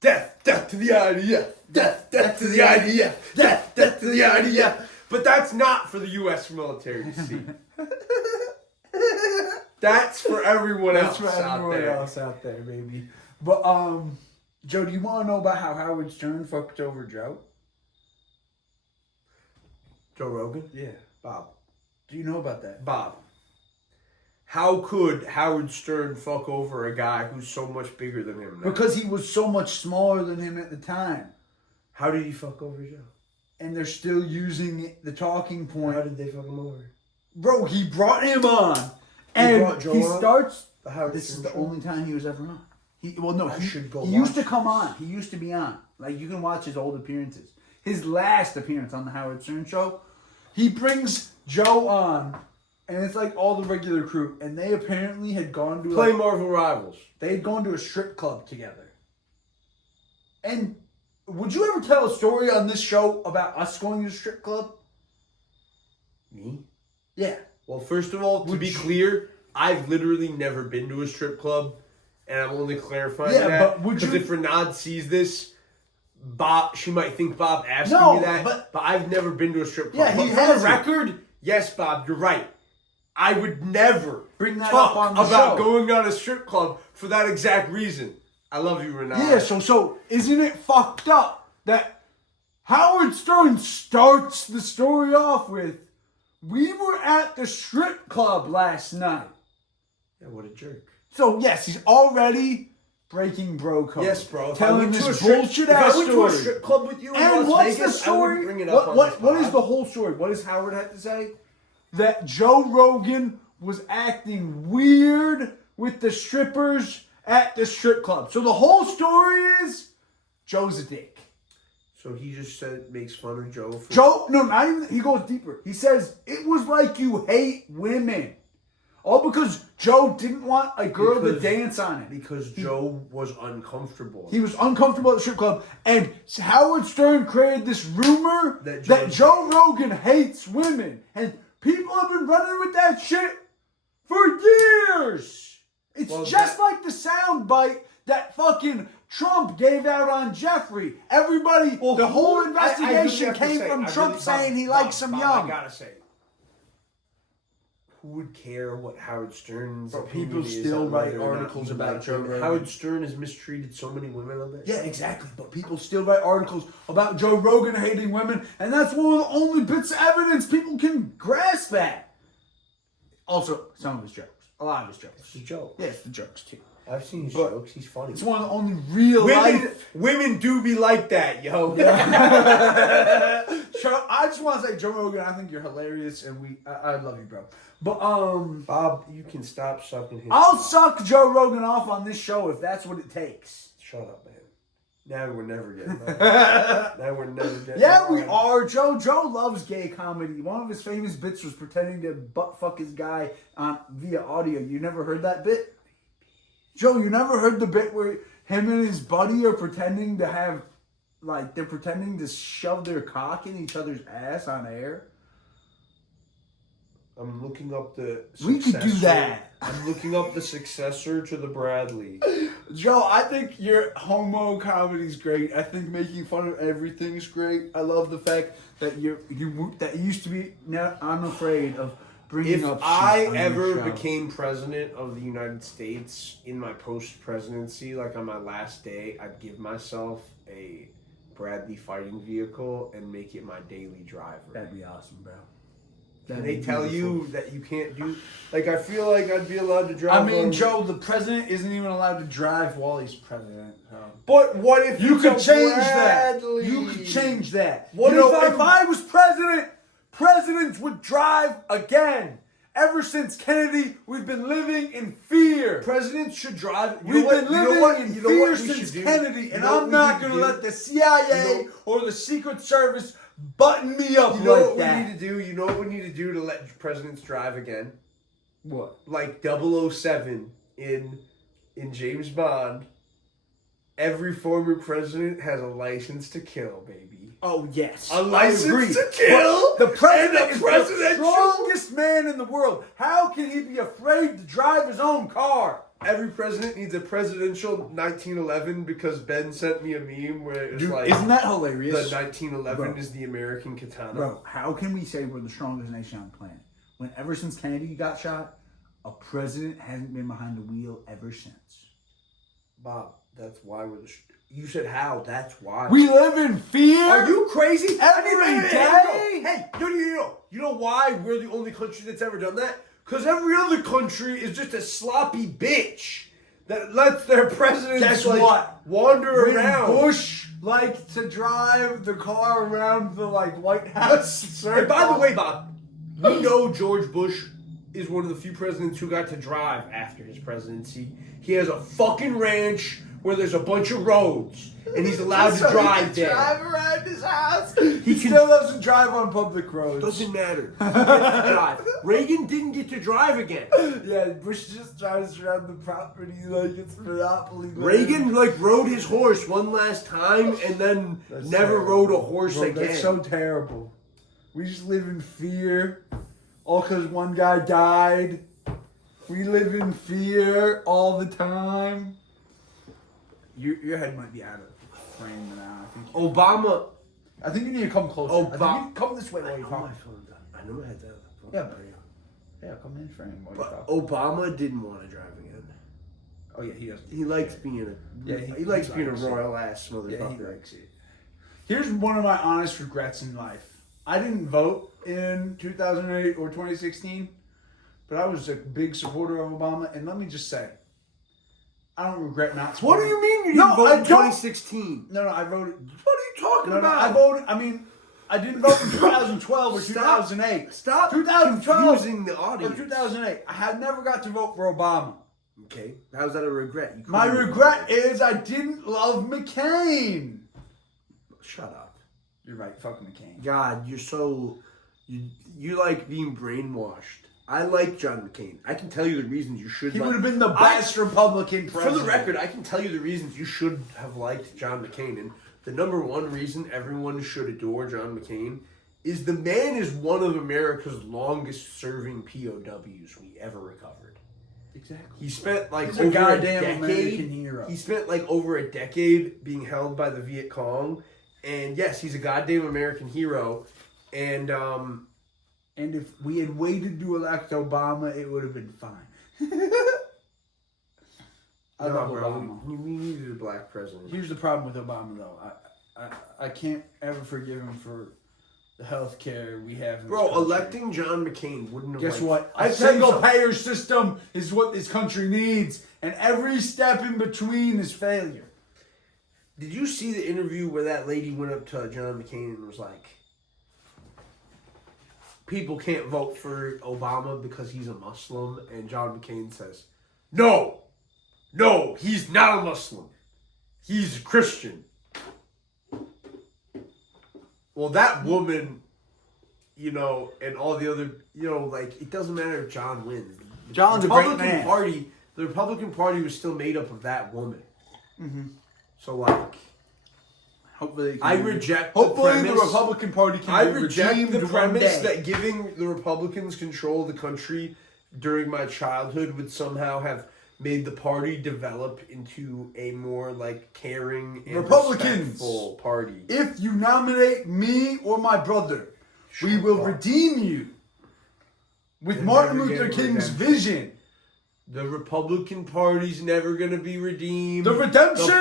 death to the IDF, death to the IDF, death to the IDF. But that's not for the U.S. military to see. That's for everyone else out there, baby. But Joe, do you want to know about how Howard Stern fucked over Joe? Joe Rogan? Yeah. Bob. Do you know about that? Bob. How could Howard Stern fuck over a guy who's so much bigger than him now? Because he was so much smaller than him at the time. How did he fuck over Joe? And they're still using the talking point. How did they fuck him over? Bro, he brought him on. And brought Joe he on? starts... The Howard This is Stern the show? only time he was ever on. He used to come on. He used to be on. Like, you can watch his old appearances. His last appearance on the Howard Stern show, he brings Joe on, and it's like all the regular crew, and they apparently had gone to... Play Marvel Rivals. They had gone to a strip club together. And would you ever tell a story on this show about us going to a strip club? Me? Yeah. Well, first of all, to be clear, I've literally never been to a strip club, and I'm only clarifying that. But because if Renard sees this, Bob, she might think Bob asked me that. But I've never been to a strip club. Yeah, he but has for the record, yes, Bob, you're right. I would never bring that talk up on the about show. going on a strip club for that exact reason. I love you, Renard. Yeah, so isn't it fucked up that Howard Stern starts the story off with, we were at the strip club last night. Yeah, what a jerk. So, yes, he's already breaking bro code. Yes, bro. Telling this bullshit ass story. If I went to a strip club with you in And Las what's Vegas, the story? I would bring it up What is the whole story? What does Howard have to say? That Joe Rogan was acting weird with the strippers at the strip club. So the whole story is Joe's a dick. So he just said makes fun of Joe. Not even. He goes deeper. He says it was like you hate women, all because Joe didn't want a girl to dance on it. Because Joe was uncomfortable. He was uncomfortable at the strip club, and Howard Stern created this rumor that Joe Rogan hates women, and people have been running with that shit for years. It's like the soundbite that fucking Trump gave out on Jeffrey. Everybody, the whole investigation came from Trump saying he likes him young. I gotta say, who would care what Howard Stern's opinion people is? still write articles about Joe Rogan. Howard Stern has mistreated so many women on that. Yeah, exactly. But people still write articles about Joe Rogan hating women, and that's one of the only bits of evidence people can grasp at. Also, some of his jokes. A lot of his jokes. It's a joke. Yeah, it's the jokes too. I've seen his jokes. He's funny. It's one of the only real women do be like that, yo. I just want to say, Joe Rogan, I think you're hilarious, and I love you, bro. But Bob, you can stop sucking his. I'll suck Joe Rogan off on this show if that's what it takes. Shut up, man. Now we're never getting that. Now we're never getting Yeah, we are. Joe loves gay comedy. One of his famous bits was pretending to butt fuck his guy via audio. You never heard that bit? Joe, you never heard the bit where him and his buddy are pretending to have, like, they're pretending to shove their cock in each other's ass on air? I'm looking up the successor. We could do that. I'm looking up the successor to the Bradley. Joe, I think your homo comedy's great. I think making fun of everything's great. I love the fact that you used to be unafraid of bringing up. If I ever became president of the United States in my post-presidency, like on my last day, I'd give myself a Bradley fighting vehicle and make it my daily driver. That'd be awesome, bro. Can they tell you that you can't do... Like, I feel like I'd be allowed to drive... I mean, Joe, the president isn't even allowed to drive while he's president. So. But what if you could change Bradley? that? You could change that. What if I was president, presidents would drive again. Ever since Kennedy, we've been living in fear. Presidents should drive... We've been living in fear since Kennedy, and I'm not going to let the CIA or the Secret Service... button me up like that. that. You know what we need to do to let presidents drive again? What? Like 007 in James Bond. Every former president has a license to kill, baby. Oh, yes. A license to kill? But the president is the strongest man in the world. How can he be afraid to drive his own car? Every president needs a presidential 1911 because Ben sent me a meme where it was like... Isn't that hilarious? The 1911 is the American katana. Bro, how can we say we're the strongest nation on the planet when ever since Kennedy got shot, a president hasn't been behind the wheel ever since? Bob, that's why we're the... You said how, that's why. We live in fear? Are you crazy? Every day? Hey, you know why we're the only country that's ever done that? Because every other country is just a sloppy bitch that lets their presidents wander around. Bush liked to drive the car around the White House. And by the way, Bob, we know George Bush is one of the few presidents who got to drive after his presidency. He has a fucking ranch where there's a bunch of roads, and he's allowed to drive there. Drive around his house. He still doesn't drive on public roads. Doesn't matter. He gets to drive. Reagan didn't get to drive again. Yeah, Bush just drives around the property like it's Monopoly. Reagan rode his horse one last time, and then never rode a horse again. That's so terrible. We just live in fear, all because one guy died. We live in fear all the time. Your head might be out of frame now. Obama. I think you need to come closer. Come this way while you talk. I know my head's out. Yeah, come in frame while you talk. Obama didn't want to drive again. Oh yeah, he does. He likes being he likes being a royal ass motherfucker. Yeah, he likes it. Here's one of my honest regrets in life. I didn't vote in 2008 or 2016, but I was a big supporter of Obama, and let me just say, I don't regret not supporting. What do you mean you didn't No, vote I in don't. 2016? No, I voted. What are you talking No, about? I voted. I mean, I didn't vote in 2012 or 2008. Stop 2012 confusing the or audience. 2008. I had never got to vote for Obama. Okay, how's that a regret? My regret is I didn't love McCain. Shut up. You're right. Fuck McCain. God, you're so... You like being brainwashed. I like John McCain. I can tell you the reasons you should He like... would have been the best Republican president. For the record, I can tell you the reasons you should have liked John McCain. And the number one reason everyone should adore John McCain is the man is one of America's longest serving POWs we ever recovered. Exactly. He spent like He's over a goddamn decade. American hero. He spent like over a decade being held by the Viet Cong, and yes, he's a goddamn American hero. And if we had waited to elect Obama, it would have been fine. I love Obama. We needed a black president. Here's the problem with Obama, though. I can't ever forgive him for the health care we have in this country. Electing John McCain wouldn't have... Guess what? A single-payer system is what this country needs, and every step in between is failure. Did you see the interview where that lady went up to John McCain and was like, people can't vote for Obama because he's a Muslim? And John McCain says, no, he's not a Muslim. He's a Christian. Well, that woman, and all the other, it doesn't matter if John wins. John's a great man. The Republican Party was still made up of that woman. Mm-hmm. So, hopefully, hopefully the Republican Party can be redeemed the premise one day. that giving the Republicans control of the country during my childhood would somehow have made the party develop into a more caring and respectful party. If you nominate me or my brother, we will redeem you with Martin Luther King's vision. The Republican Party's never going to be redeemed. The redemption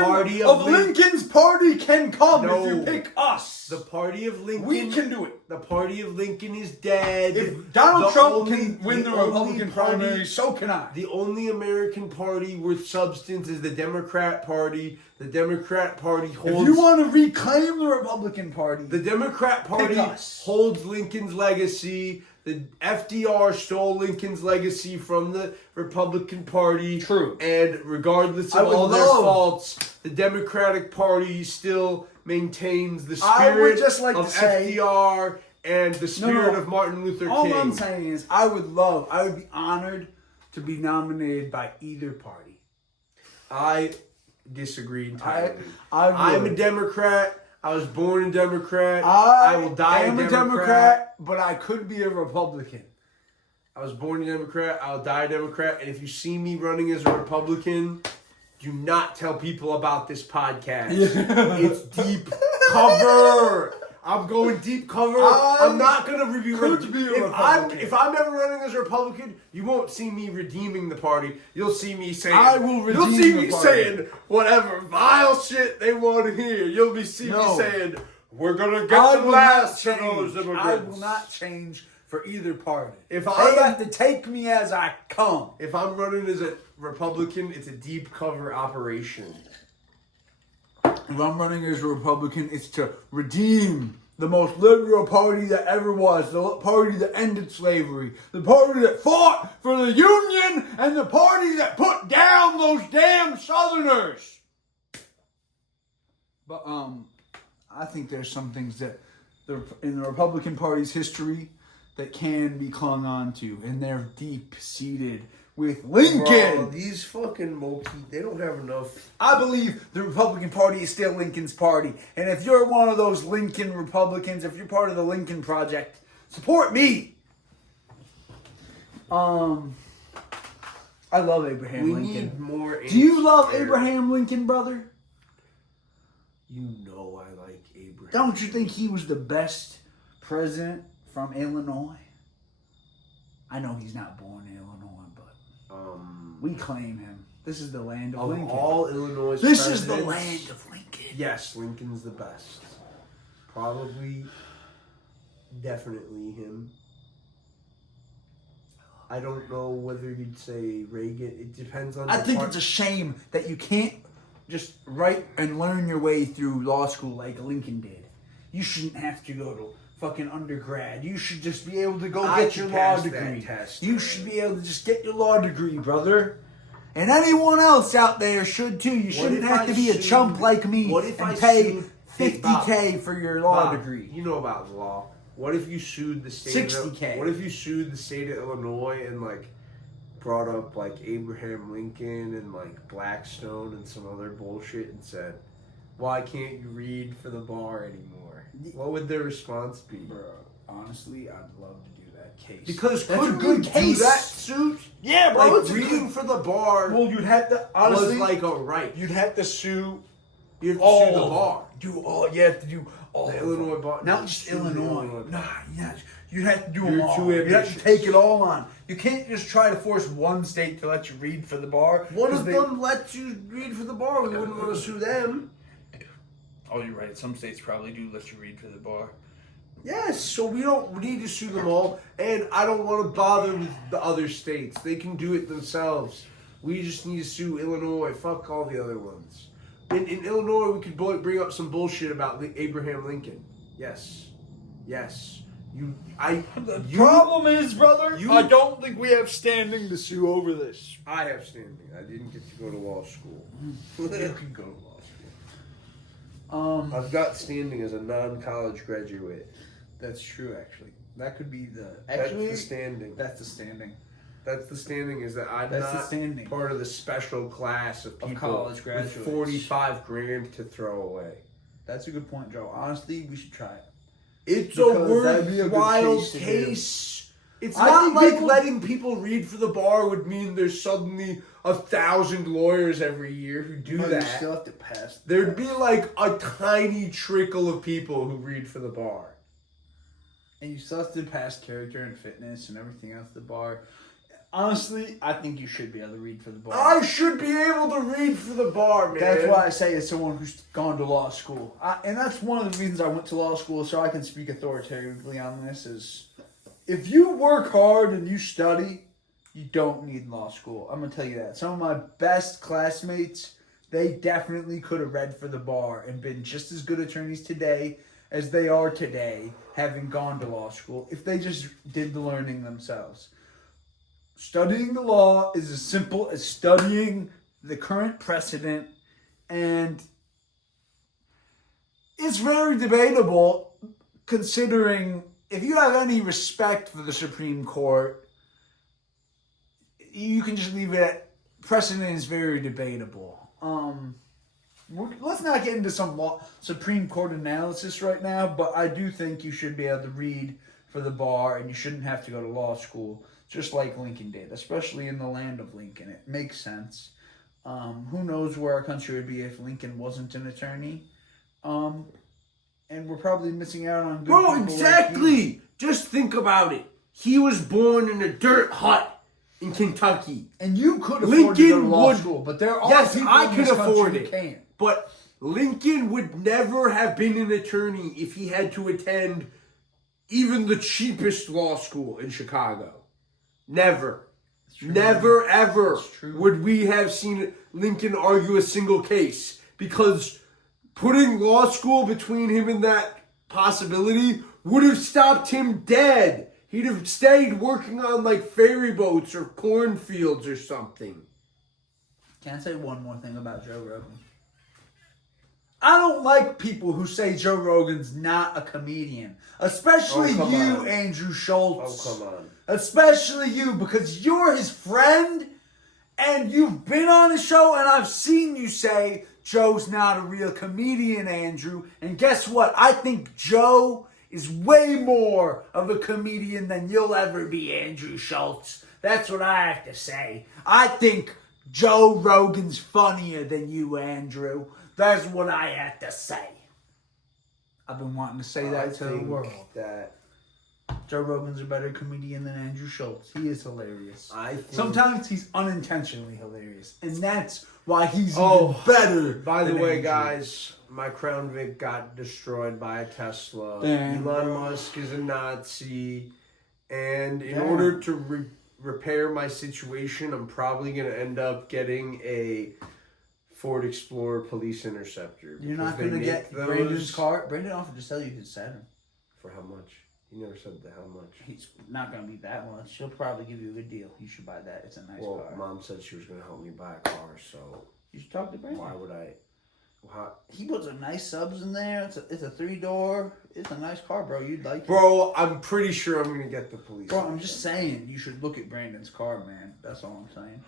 of Lincoln's party can come if you pick us. The party of Lincoln... We can do it. The party of Lincoln is dead. If Donald Trump can win the Republican primary, so can I. The only American party with substance is the Democrat Party. The Democrat Party holds... If you want to reclaim the Republican Party, the Democrat Party holds Lincoln's legacy. The FDR stole Lincoln's legacy from the Republican Party. True. And regardless of all their faults, the Democratic Party still maintains the spirit of FDR and the spirit of Martin Luther King. All I'm saying is I would be honored to be nominated by either party. I disagree entirely. I'm a Democrat. I was born a Democrat. I will die a Democrat. But I could be a Republican. I was born a Democrat. I'll die a Democrat. And if you see me running as a Republican, do not tell people about this podcast. It's deep cover. I'm going deep cover. I'm not going to review. If I'm ever running as a Republican, you won't see me redeeming the party. You'll see me saying, I will redeem You'll see me the party. saying whatever vile shit they want to hear. You'll be see me saying, we're going to get the last of those immigrants. I will not change for either party. They have to take me as I come. If I'm running as a Republican, it's a deep cover operation. If I'm running as a Republican, it's to redeem the most liberal party that ever was, the party that ended slavery, the party that fought for the Union, and the party that put down those damn Southerners. But I think there's some things that in the Republican Party's history that can be clung on to, and they're deep-seated with Lincoln. Bro, these fucking Moki, they don't have enough. I believe the Republican Party is still Lincoln's party. And if you're one of those Lincoln Republicans, if you're part of the Lincoln Project, support me. I love Abraham Lincoln. We need more. Do you love Abraham Lincoln, brother? You know I like Abraham. Don't you think he was the best president from Illinois? I know he's not born in Illinois, but we claim him. This is the land of Lincoln. All Illinois This is the land of Lincoln. Yes, Lincoln's the best. Probably, definitely him. I love I don't know whether you'd say Reagan. It depends on. I think it's a shame that you can't just write and learn your way through law school like Lincoln did. You shouldn't have to go to fucking undergrad. You should just be able to go get your law degree. You should be able to just get your law degree, brother. And anyone else out there should too. You shouldn't have to be a chump like me and pay $50K for your law degree. You know about law. What if you sued the state? $60K. What if you sued the state of Illinois and like brought up like Abraham Lincoln and like Blackstone and some other bullshit and said, "Why can't you read for the bar anymore?" What would their response be? Bro, honestly, I'd love to do that case. Because that's a good case. That suit? Yeah, bro. Like reading for the bar. Well, you'd have to honestly was like a right. You'd have to sue. You have to sue the bar. You have to do all the Illinois bar. Not just Illinois. Nah, yeah. You'd have to do them all. Too You'd have to take it all on. You can't just try to force one state to let you read for the bar. One of them lets you read for the bar. We wouldn't want to sue them. Oh, you're right. Some states probably do let you read for the bar. Yes, so we don't need to sue them all, and I don't want to bother with the other states. They can do it themselves. We just need to sue Illinois. Fuck all the other ones. In Illinois, we could bring up some bullshit about Abraham Lincoln. Yes. The problem is, brother, I don't think we have standing to sue over this. I have standing. I didn't get to go to law school. You can go to law school. I've got standing as a non-college graduate. That's true, actually. That could be That's the standing. That's the standing. That's the standing, is that I'm not part of the special class of people college graduates with 45 grand to throw away. That's a good point, Joe. Honestly, we should try it. It's a worthwhile case. It's not like letting people read for the bar would mean there's suddenly 1,000 lawyers every year who do that. You still have to pass. There'd be like a tiny trickle of people who read for the bar. And you still have to pass character and fitness and everything else at the bar. Honestly, I think you should be able to read for the bar. I should be able to read for the bar, man. That's why I say as someone who's gone to law school. And that's one of the reasons I went to law school, so I can speak authoritatively on this, is if you work hard and you study, you don't need law school. I'm going to tell you that. Some of my best classmates, they definitely could have read for the bar and been just as good attorneys today as they are today, having gone to law school, if they just did the learning themselves. Studying the law is as simple as studying the current precedent, and it's very debatable considering if you have any respect for the Supreme Court, you can just leave it at precedent is very debatable. Let's not get into some Supreme Court analysis right now, but I do think you should be able to read for the bar and you shouldn't have to go to law school, just like Lincoln did, especially in the land of Lincoln. It makes sense. Who knows where our country would be if Lincoln wasn't an attorney? And we're probably missing out on good people. Bro, exactly! Just think about it. He was born in a dirt hut in Kentucky. And you could afford to go to law school, but there are people I in could this afford country it. who can't. But Lincoln would never have been an attorney if he had to attend even the cheapest law school in Chicago. Never. Never, ever would we have seen Lincoln argue a single case. Because putting law school between him and that possibility would have stopped him dead. He'd have stayed working on like ferry boats or cornfields or something. Can I say one more thing about Joe Rogan? I don't like people who say Joe Rogan's not a comedian. Especially you, Andrew Schultz. Oh, come on. Especially you, because you're his friend, and you've been on his show, and I've seen you say Joe's not a real comedian, Andrew. And guess what? I think Joe is way more of a comedian than you'll ever be, Andrew Schultz. That's what I have to say. I think Joe Rogan's funnier than you, Andrew. That's what I have to say. I've been wanting to say that to the world. That Joe Rogan's a better comedian than Andrew Schultz. He is hilarious. Sometimes he's unintentionally hilarious. And that's why he's even better. By the way, guys, my Crown Vic got destroyed by a Tesla. Damn, Elon Musk is a Nazi. And in order to repair my situation, I'm probably going to end up getting a Ford Explorer Police Interceptor. You're not going to get Brandon's car. Brandon offered to sell you his Saturn. For how much? He never said how much. He's not going to be that much. She'll probably give you a good deal. You should buy that. It's a nice car. Well, Mom said she was going to help me buy a car, so... You should talk to Brandon. Why would I... He puts some nice subs in there. It's a 3-door. It's a nice car, bro. You'd like it. Bro, I'm pretty sure I'm going to get the police. Bro, I'm just saying. You should look at Brandon's car, man. That's all I'm saying.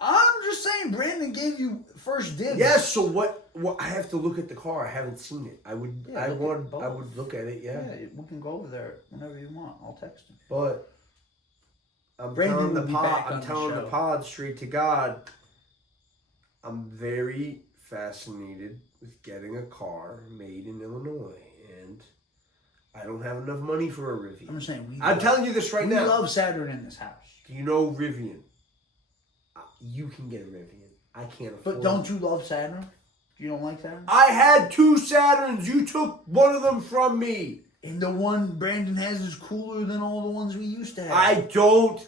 I'm just saying Brandon gave you first dibs. Yes, so what I have to look at the car. I haven't seen it. I would look at it, yeah. Yeah, we can go over there whenever you want. I'll text him. But I'm Brandon telling the pod straight to God, I'm very fascinated with getting a car made in Illinois, and I don't have enough money for a Rivian. I'm just saying I'm telling you this right now. We love Saturn in this house. Do you know Rivian? You can get a Rivian. I can't afford it. But don't you love Saturn? You don't like Saturn? I had 2 Saturns. You took one of them from me. And the one Brandon has is cooler than all the ones we used to have. I don't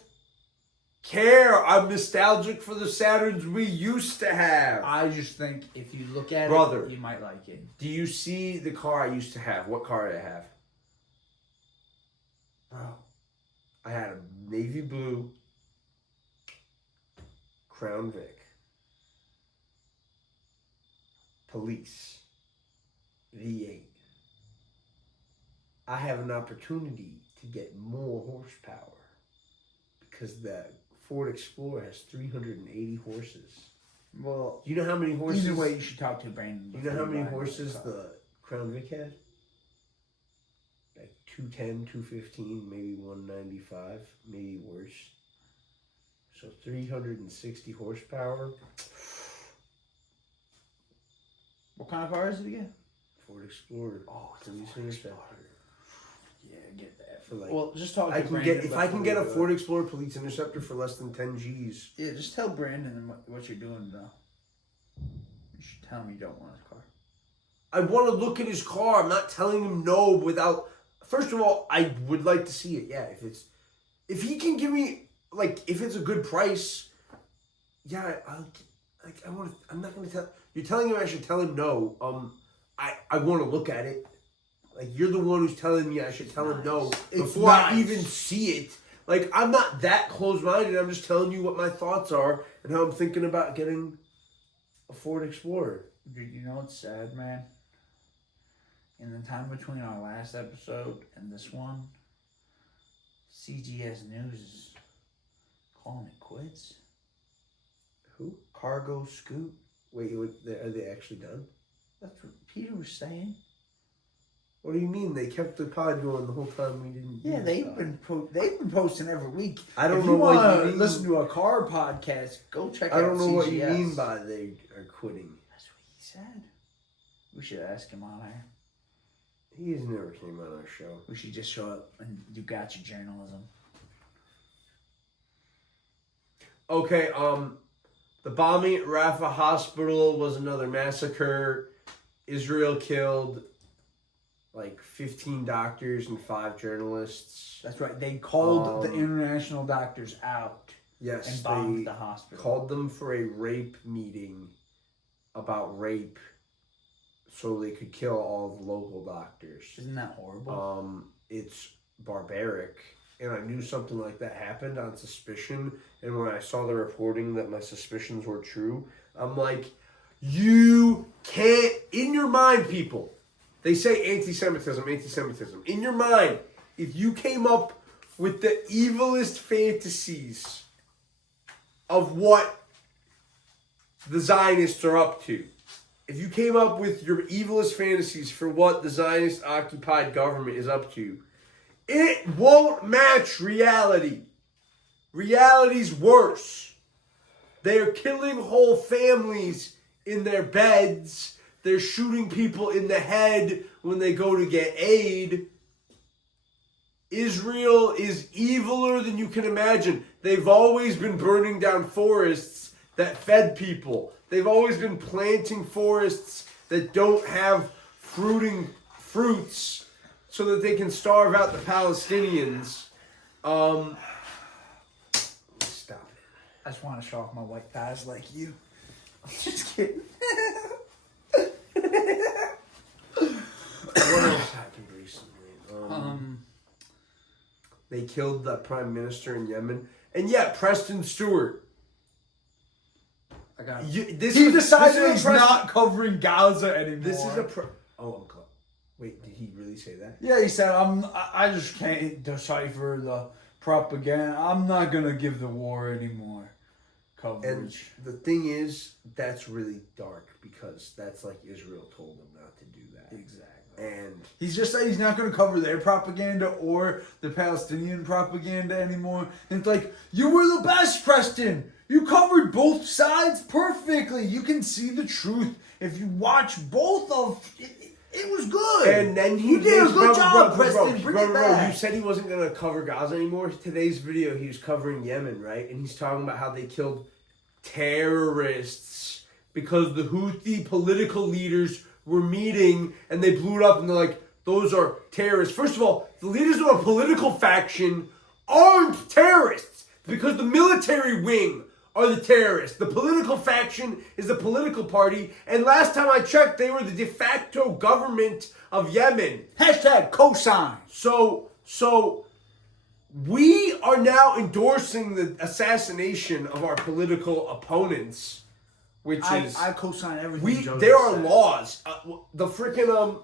care. I'm nostalgic for the Saturns we used to have. I just think if you look at it, you might like it. Do you see the car I used to have? What car did I have? Bro. I had a navy blue Crown Vic. Police. V8. I have an opportunity to get more horsepower because the Ford Explorer has 380 horses. Well, you know how many horses? Either way, you should talk to Brandon. You know how many horses the Crown Vic had? Like 210, 215, maybe 195, maybe worse. So 360 horsepower. What kind of car is it again? Ford Explorer. Oh, it's a Police Ford Interceptor. Yeah, get that. For like, well, just talk. I can Brandon get if I can get a Ford Explorer Police Interceptor for less than 10 G's. Yeah, just tell Brandon what you're doing though. You should tell him you don't want his car. I want to look at his car. I'm not telling him no without. First of all, I would like to see it. Yeah, if he can give me if it's a good price. Yeah, I want to. I'm not going to tell. You're telling him I should tell him no. I want to look at it. Like, you're the one who's telling me I should tell him no before I even see it. Like, I'm not that close-minded. I'm just telling you what my thoughts are and how I'm thinking about getting a Ford Explorer. You know what's sad, man? In the time between our last episode and this one, CGS News is calling it quits. Who? Cargo Scoot. Wait, are they actually done? That's what Peter was saying. What do you mean? They kept the pod going the whole time we didn't. Yeah, they've been posting every week. I don't know what you mean. Listen to a car podcast. Go check out. I don't know CGS. what you mean by they are quitting. That's what he said. We should ask him on air. He has never came on our show. We should just show up and do gotcha journalism. Okay, the bombing at Rafah Hospital was another massacre. Israel killed 15 doctors and 5 journalists. That's right. They called the international doctors out. Yes, and bombed the hospital. Called them for a rape meeting about rape, so they could kill all the local doctors. Isn't that horrible? It's barbaric, and I knew something like that happened on suspicion. And when I saw the reporting that my suspicions were true, I'm like, you can't. In your mind, people. They say anti-Semitism. In your mind, if you came up with the evilest fantasies of what the Zionists are up to, if you came up with your evilest fantasies for what the Zionist-occupied government is up to, it won't match reality. Reality's worse. They are killing whole families in their beds. They're shooting people in the head when they go to get aid. Israel is eviler than you can imagine. They've always been burning down forests that fed people. They've always been planting forests that don't have fruits so that they can starve out the Palestinians. I just want to show off my white thighs like you. I'm just kidding. What else happened recently? They killed the prime minister in Yemen. And yeah, Preston Stewart. I got He decided he's not covering Gaza anymore. This is wait, did he really say that? Yeah, he said, I just can't decipher the propaganda. I'm not going to give the war any more coverage. And the thing is, that's really dark because that's like Israel told them not to do that. Exactly. And he's just saying he's not going to cover their propaganda or the Palestinian propaganda anymore. And it's like, you were the best, Preston. You covered both sides perfectly. You can see the truth if you watch both of it. It was good. And then you did a good job, Preston. Bring it back. You said he wasn't going to cover Gaza anymore. Today's video, he was covering Yemen, right? And he's talking about how they killed terrorists because the Houthi political leaders were meeting and they blew it up and they're like, those are terrorists. First of all, the leaders of a political faction aren't terrorists because the military wing are the terrorists. The political faction is the political party. And last time I checked, they were the de facto government of Yemen. Hashtag cosign. So we are now endorsing the assassination of our political opponents, which is... I co-sign everything there are laws. The freaking...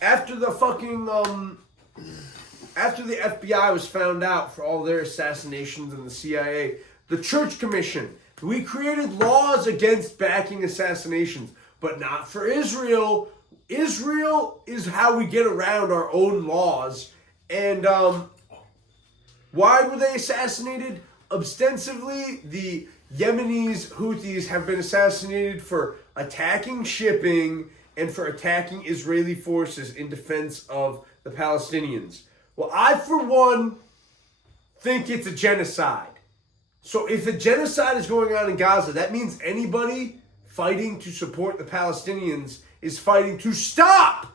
After the fucking... after the FBI was found out for all their assassinations and the CIA... The Church Commission, we created laws against backing assassinations, but not for Israel. Israel is how we get around our own laws. And why were they assassinated? Ostensibly, the Yemenis Houthis have been assassinated for attacking shipping and for attacking Israeli forces in defense of the Palestinians. Well, I, for one, think it's a genocide. So if a genocide is going on in Gaza, that means anybody fighting to support the Palestinians is fighting to stop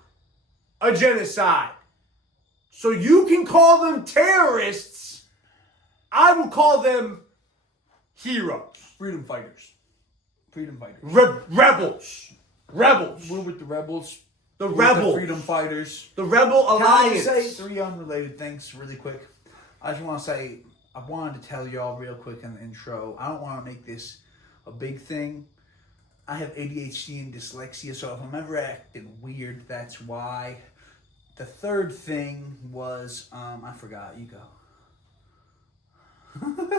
a genocide. So you can call them terrorists. I will call them heroes. Freedom fighters. Freedom fighters. Rebels. Rebels. We're with the rebels. The rebels. The freedom fighters. The rebel alliance. Can I say 3 unrelated things really quick? I just want to say... I wanted to tell y'all real quick in the intro. I don't want to make this a big thing. I have ADHD and dyslexia, so if I'm ever acting weird, that's why. The third thing was, I forgot. You go.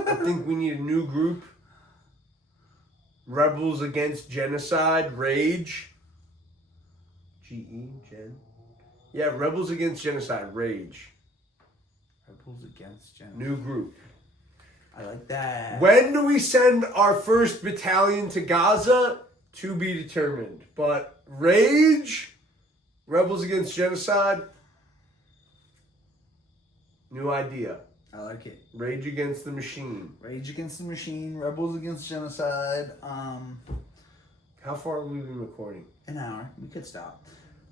I think we need a new group. Rebels Against Genocide, Rage. Gen. Yeah, Rebels Against Genocide, Rage. Rebels Against Genocide. New group. I like that. When do we send our first battalion to Gaza? To be determined. But Rage, Rebels Against Genocide, new idea. I like it. Rage Against the Machine. Rage Against the Machine, Rebels Against Genocide. How far have we been recording? An hour. We could stop.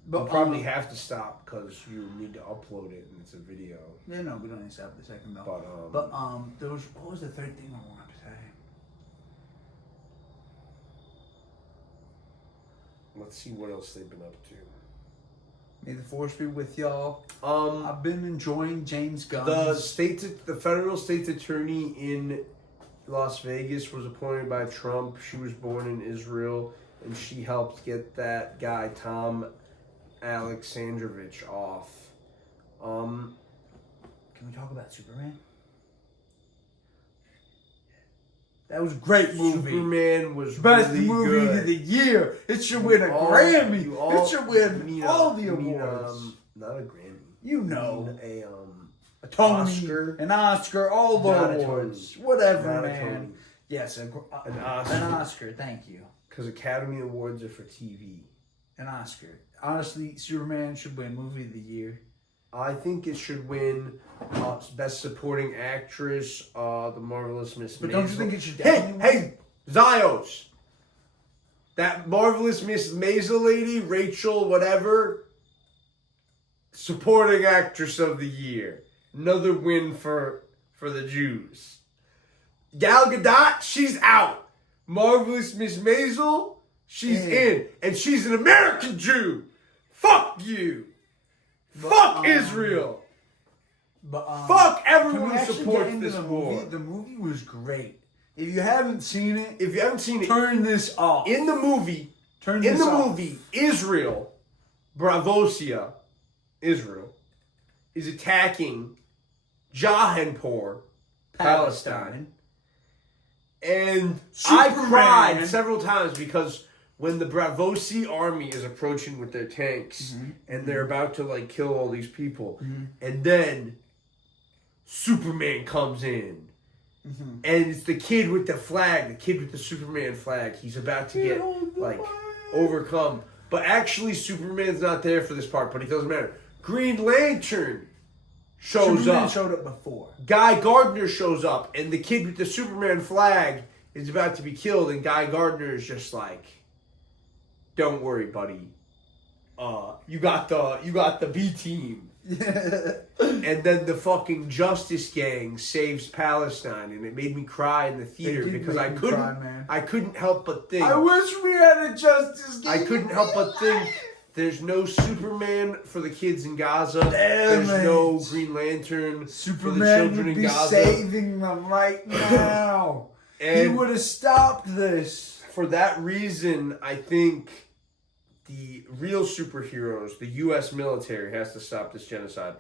But we'll probably have to stop because you need to upload it and it's a video. Yeah, no, we don't need to stop for a second though. But there was, what was the third thing I wanted to say? Let's see what else they've been up to. May the force be with y'all. I've been enjoying James Gunn. The federal state's attorney in Las Vegas was appointed by Trump. She was born in Israel, and she helped get that guy Tom Alexandrovich off. Can we talk about Superman? That was a great movie. Superman was best really movie good. of the year. It should win a Grammy. It should win all the awards. Not a Grammy. You know, a Tony, an Oscar, all the awards, whatever, not man. Yes, an Oscar. An Oscar. Thank you. Because Academy Awards are for TV. An Oscar. Honestly, Superman should win Movie of the Year. I think it should win Best Supporting Actress, The Marvelous Miss Maisel. But don't you think it should Hey, Zios! That Marvelous Miss Maisel lady, Rachel, whatever, Supporting Actress of the Year. Another win for the Jews. Gal Gadot, she's out. Marvelous Miss Maisel, she's in. And she's an American Jew. Fuck you. Fuck Israel. Fuck everyone who supports this war. The movie was great. If you haven't seen it, turn this off. In the movie, Israel, Bravosia, Israel, is attacking Jahanpur, Palestine. And I cried several times because when the Bravosi army is approaching with their tanks and they're about to like kill all these people, and then Superman comes in. And it's the kid with the flag, the kid with the Superman flag. He's about to get overcome. But actually Superman's not there for this part, but it doesn't matter. Green Lantern shows up. Showed up before. Guy Gardner shows up, and the kid with the Superman flag is about to be killed, and Guy Gardner is just like, "Don't worry, buddy. You got the B team." And then the fucking Justice Gang saves Palestine, and it made me cry in the theater because I couldn't help but think. I wish we had a Justice Gang. I couldn't help but think. There's no Superman for the kids in Gaza. There's no Green Lantern Superman for the children would in be Gaza. Saving them right now. He would have stopped this. For that reason, I think the real superheroes, the U.S. military, has to stop this genocide.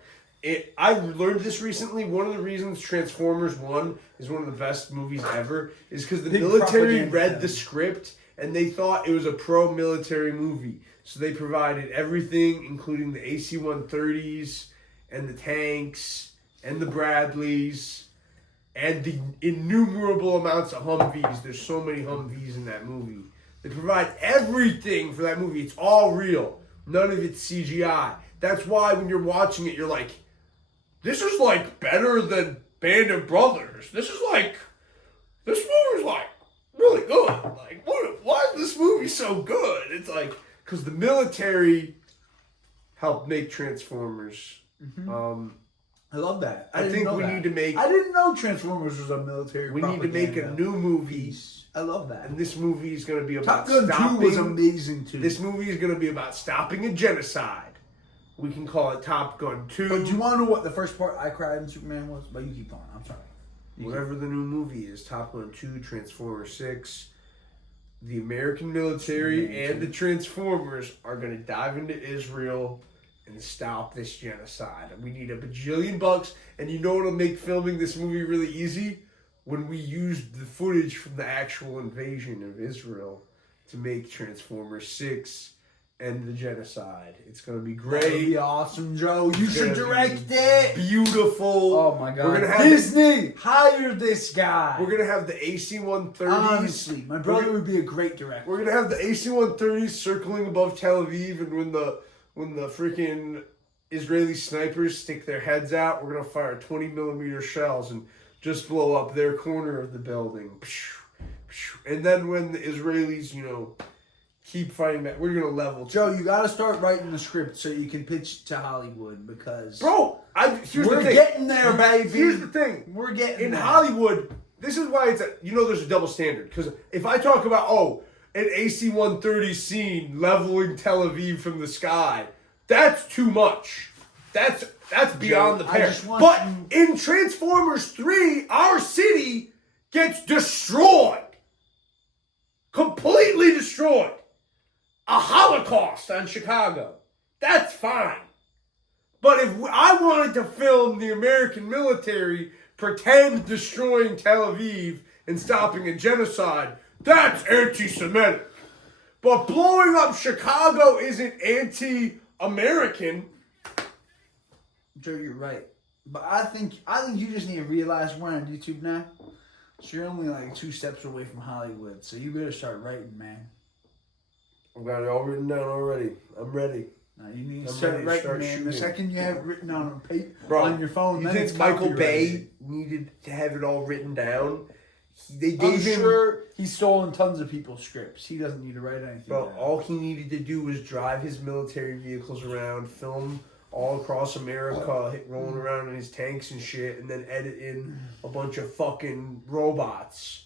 I learned this recently. One of the reasons Transformers 1 is one of the best movies ever is because the military read the script and they thought it was a pro-military movie. So they provided everything, including the AC-130s and the tanks and the Bradleys and the innumerable amounts of Humvees. There's so many Humvees in that movie. They provide everything for that movie. It's all real. None of it's CGI. That's why when you're watching it, you're like, this is like better than Band of Brothers. This movie's like really good. Like, why is this movie so good? It's like, because the military helped make Transformers. I love that. I think we need to make... I didn't know Transformers was a military We need to make a new movie. I love that. And this movie is going to be about Top Gun stopping... 2 was amazing, too. This movie is going to be about stopping a genocide. We can call it Top Gun 2. But do you want to know what the first part I cried in Superman was? But you keep going. I'm sorry. Whatever the new movie is, Top Gun 2, Transformers 6, the American military and the Transformers are going to dive into Israel and stop this genocide. We need $1 bajillion, and you know what'll make filming this movie really easy? When we use the footage from the actual invasion of Israel to make Transformers 6 and the genocide. It's going to be great. It'll be awesome, Joe. You should direct it. Beautiful. Oh my God. We're gonna have Disney, hire this guy. We're going to have the AC-130s. Honestly, my brother would be a great director. We're going to have the AC-130s circling above Tel Aviv, and when the freaking Israeli snipers stick their heads out, we're going to fire 20mm shells and just blow up their corner of the building. And then when the Israelis, keep fighting back, we're going to level. Joe, you got to start writing the script so you can pitch it to Hollywood because... Bro, we're getting there, baby. Here's the thing. We're getting in there. Hollywood, this is why there's a double standard. Because if I talk about, an AC-130 scene leveling Tel Aviv from the sky, that's too much. That's beyond the pale. But in Transformers 3, our city gets destroyed. Completely destroyed. A Holocaust on Chicago. That's fine. But if I wanted to film the American military pretend destroying Tel Aviv and stopping a genocide, that's anti-Semitic. But blowing up Chicago isn't anti-American. Joe, you're right. But I think you just need to realize we're on YouTube now. So you're only like 2 steps away from Hollywood. So you better start writing, man. I've got it all written down already. I'm ready. No, you need to start writing, man. Shooting. The second you have it written on paper, on your phone, you then think Michael Bay needed to have it all written down? I'm sure he's stolen tons of people's scripts. He doesn't need to write anything. Bro, all he needed to do was drive his military vehicles around, film all across America, rolling around in his tanks and shit, and then edit in a bunch of fucking robots.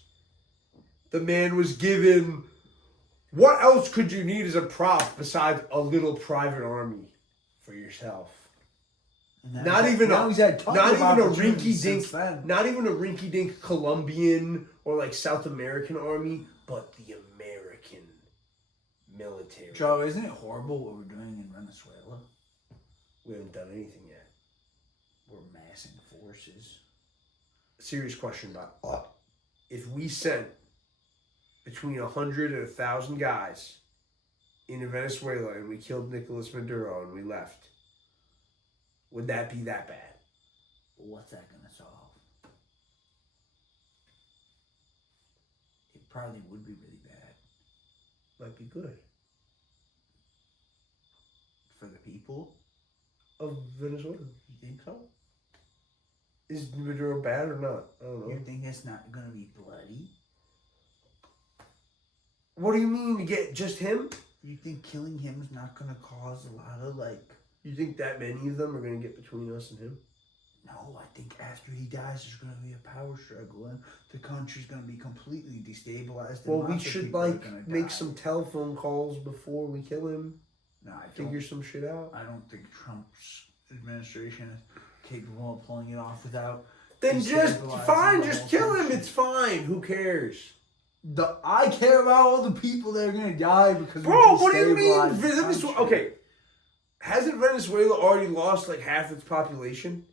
The man was given... What else could you need as a prop besides a little private army for yourself? Not even a rinky dink Colombian or like South American army, but the American military. Joe, isn't it horrible what we're doing in Venezuela? We haven't done anything yet. We're massing forces. Serious question about if we sent between 100 and 1,000 guys into Venezuela and we killed Nicolas Maduro and we left, would that be that bad? What's that going to solve? It probably would be really bad. Might be good. For the people? Of Venezuela. You think so? Is Maduro bad or not? I don't know. You think it's not going to be bloody? What do you mean to get just him? You think killing him is not going to cause a lot of You think that many of them are going to get between us and him? No, I think after he dies, there's going to be a power struggle, and the country's going to be completely destabilized. Well, we should make some telephone calls before we kill him. No, figure some shit out. I don't think Trump's administration is capable of pulling it off without. Then just kill him. It's fine. Who cares? I care about all the people that are going to die because. Bro, what do you mean? Venezuela? Okay. Hasn't Venezuela already lost like half its population?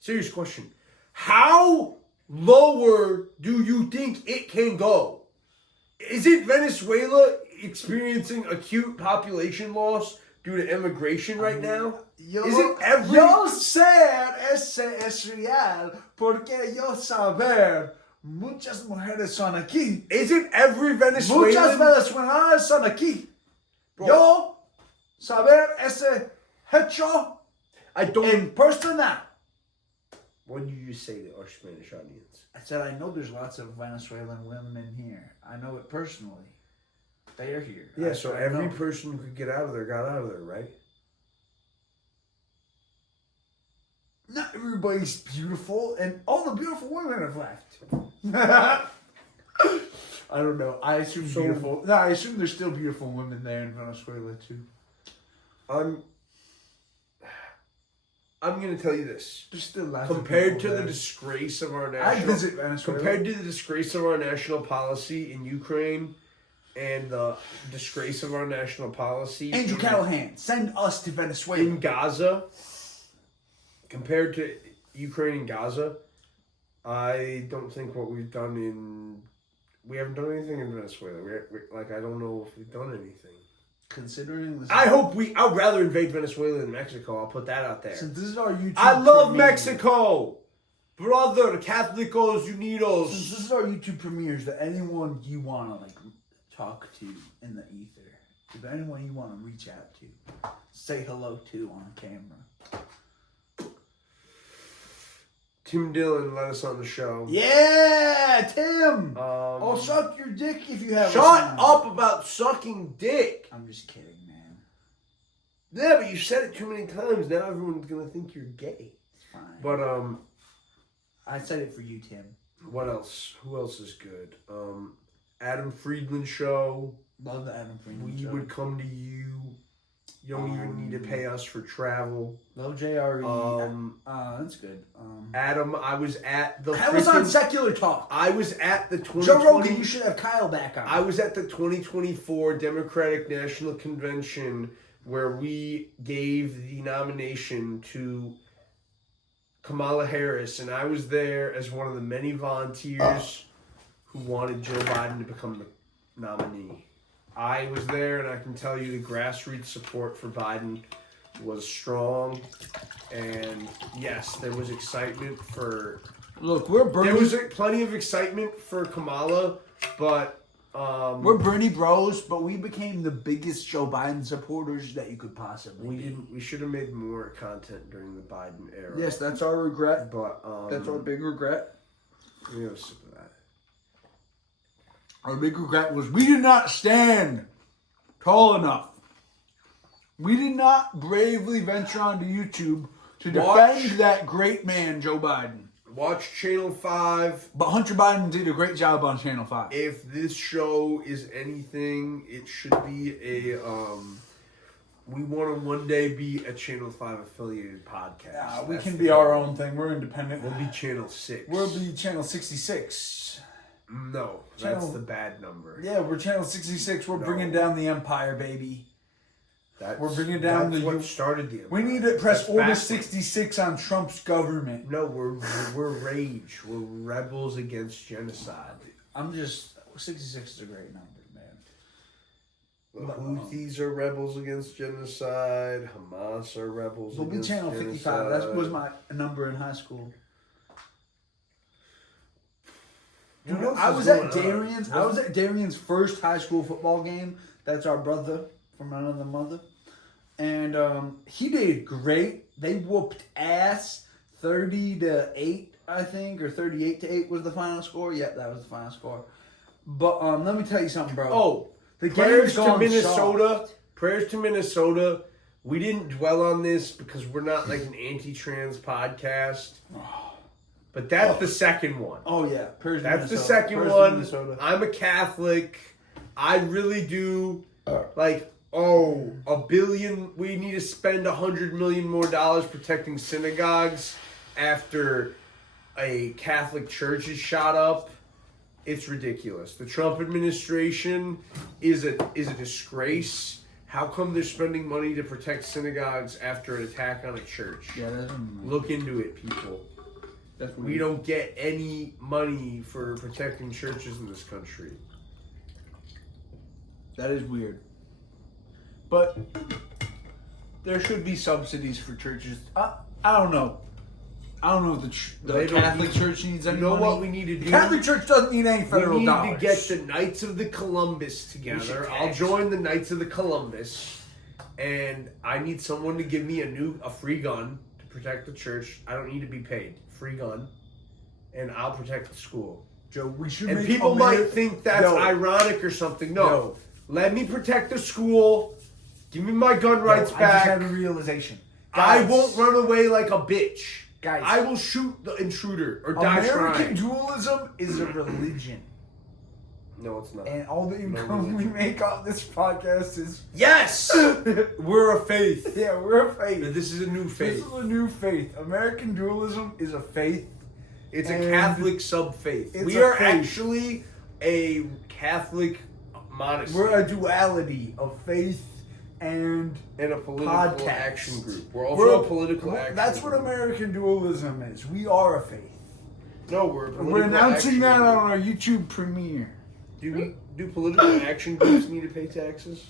Serious question. How lower do you think it can go? Isn't Venezuela experiencing acute population loss due to immigration right now? Yo sé, ese es real, porque yo saber, muchas mujeres son aquí. Isn't every Venezuelan... Muchas Venezuelanas son aquí. Bro. Yo saber ese hecho en persona. What did you just say to our Spanish audience? I said I know there's lots of Venezuelan women here. I know it personally. They are here. Yeah, so every person who could get out of there got out of there, right? Not everybody's beautiful, and all the beautiful women have left. I don't know. I assume beautiful. No, I assume there's still beautiful women there in Venezuela too. I'm going to tell you this. There's still lots compared to the disgrace of our national... I'd visit Venezuela. Compared to the disgrace of our national policy in Ukraine and the disgrace of our national policy... Angel Callahan, send us to Venezuela. In Gaza, compared to Ukraine and Gaza, I don't think what we've done in... We haven't done anything in Venezuela. I don't know if we've done anything. Considering this, I'd rather invade Venezuela than Mexico. I'll put that out there. Since this is our YouTube I love Mexico, brother. Catholicos Unidos. Since this is our YouTube premieres, that anyone you want to talk to in the ether, if anyone you want to reach out to, say hello to on camera. Tim Dillon let us on the show. Yeah, Tim. I'll suck your dick if you have. Shut up about sucking dick. I'm just kidding, man. Yeah, but you said it too many times. Now everyone's gonna think you're gay. It's fine. But I said it for you, Tim. What else? Who else is good? Adam Friedman show. Love the Adam Friedman show. We would come to you. You don't even need to pay us for travel. Low JRE. That's good. Adam, I was at the... I was on Secular Talk. I was at the 2020... Joe Rogan, you should have Kyle back on. I was at the 2024 Democratic National Convention where we gave the nomination to Kamala Harris, and I was there as one of the many volunteers who wanted Joe Biden to become the nominee. I was there, and I can tell you the grassroots support for Biden was strong. And yes, there was excitement for... Look, we're Bernie... There was plenty of excitement for Kamala, but... we're Bernie bros, but we became the biggest Joe Biden supporters that you could possibly be. We should have made more content during the Biden era. Yes, that's our regret. But that's our big regret. We have a sip of that. Our big regret was we did not stand tall enough We did not bravely venture onto YouTube to Watch. defend that great man, Joe Biden. Watch Channel 5. But Hunter Biden did a great job on Channel 5. If this show is anything, it should be a, we want to one day be a Channel 5 affiliated podcast. We can be our own thing. We're independent. We'll be Channel 6. We'll be Channel 66. No, Channel- that's the bad number. Yeah, we're Channel 66. We're bringing down the empire, baby. We're bringing down that's the... what started the We empire. need to press That's Order backwards. 66 on Trump's government. No, we're rage. We're rebels against genocide. I'm just... 66 is a great number, man. The Houthis are rebels against genocide. Hamas are rebels We'll be against Channel genocide. 55. That was my number in high school. Dude, what I else was is at going on? Darian's. I was at Darian's first high school football game. That's our brother from another mother, and he did great. They whooped ass, 30-8, I think, or 38-8 was the final score. Yep, that was the final score. But let me tell you something, bro. Oh, the prayers game's to gone Minnesota. soft. Prayers to Minnesota. We didn't dwell on this because we're not like an anti-trans podcast. But that's the second one. Oh yeah, prayers to That's the Minnesota. second Prayers to one. Minnesota. I'm a Catholic. I really do like. Oh, $1 billion. We need to spend $100 million more protecting synagogues after a Catholic church is shot up. It's ridiculous. The Trump administration is a disgrace. How come they're spending money to protect synagogues after an attack on a church? Yeah, that's Look into it, people. weird. We don't get any money for protecting churches in this country. That is weird. But there should be subsidies for churches. I don't know. I don't know if the They don't Catholic need- Church needs any You know money. what we need to do? The Catholic Church doesn't need any federal we need dollars. to get the Knights of the Columbus together. I'll join the Knights of the Columbus, and I need someone to give me a free gun to protect the church. I don't need to be paid. Free gun, and I'll protect the school. Joe, we should And make people might think that's ironic or something. No. No. Let me protect the school. Give me my gun rights I just back. had a realization. I Guys, won't run away like a bitch. Guys. I will shoot the intruder or die American trying. dualism is a religion. No, it's not. And all the income we make off this podcast is... Yes! We're a faith. Yeah, we're a faith. This is a new This faith. is a new faith. American dualism is a faith. It's a And Catholic sub-faith. it's We a are faith. actually a Catholic monastery. We're a duality of faith and in a political podcast. action group. We're also a political well, action That's what group. American dualism is. We are a faith. No, we're a political We're announcing action that group. on our YouTube premiere. Do political action groups need to pay taxes?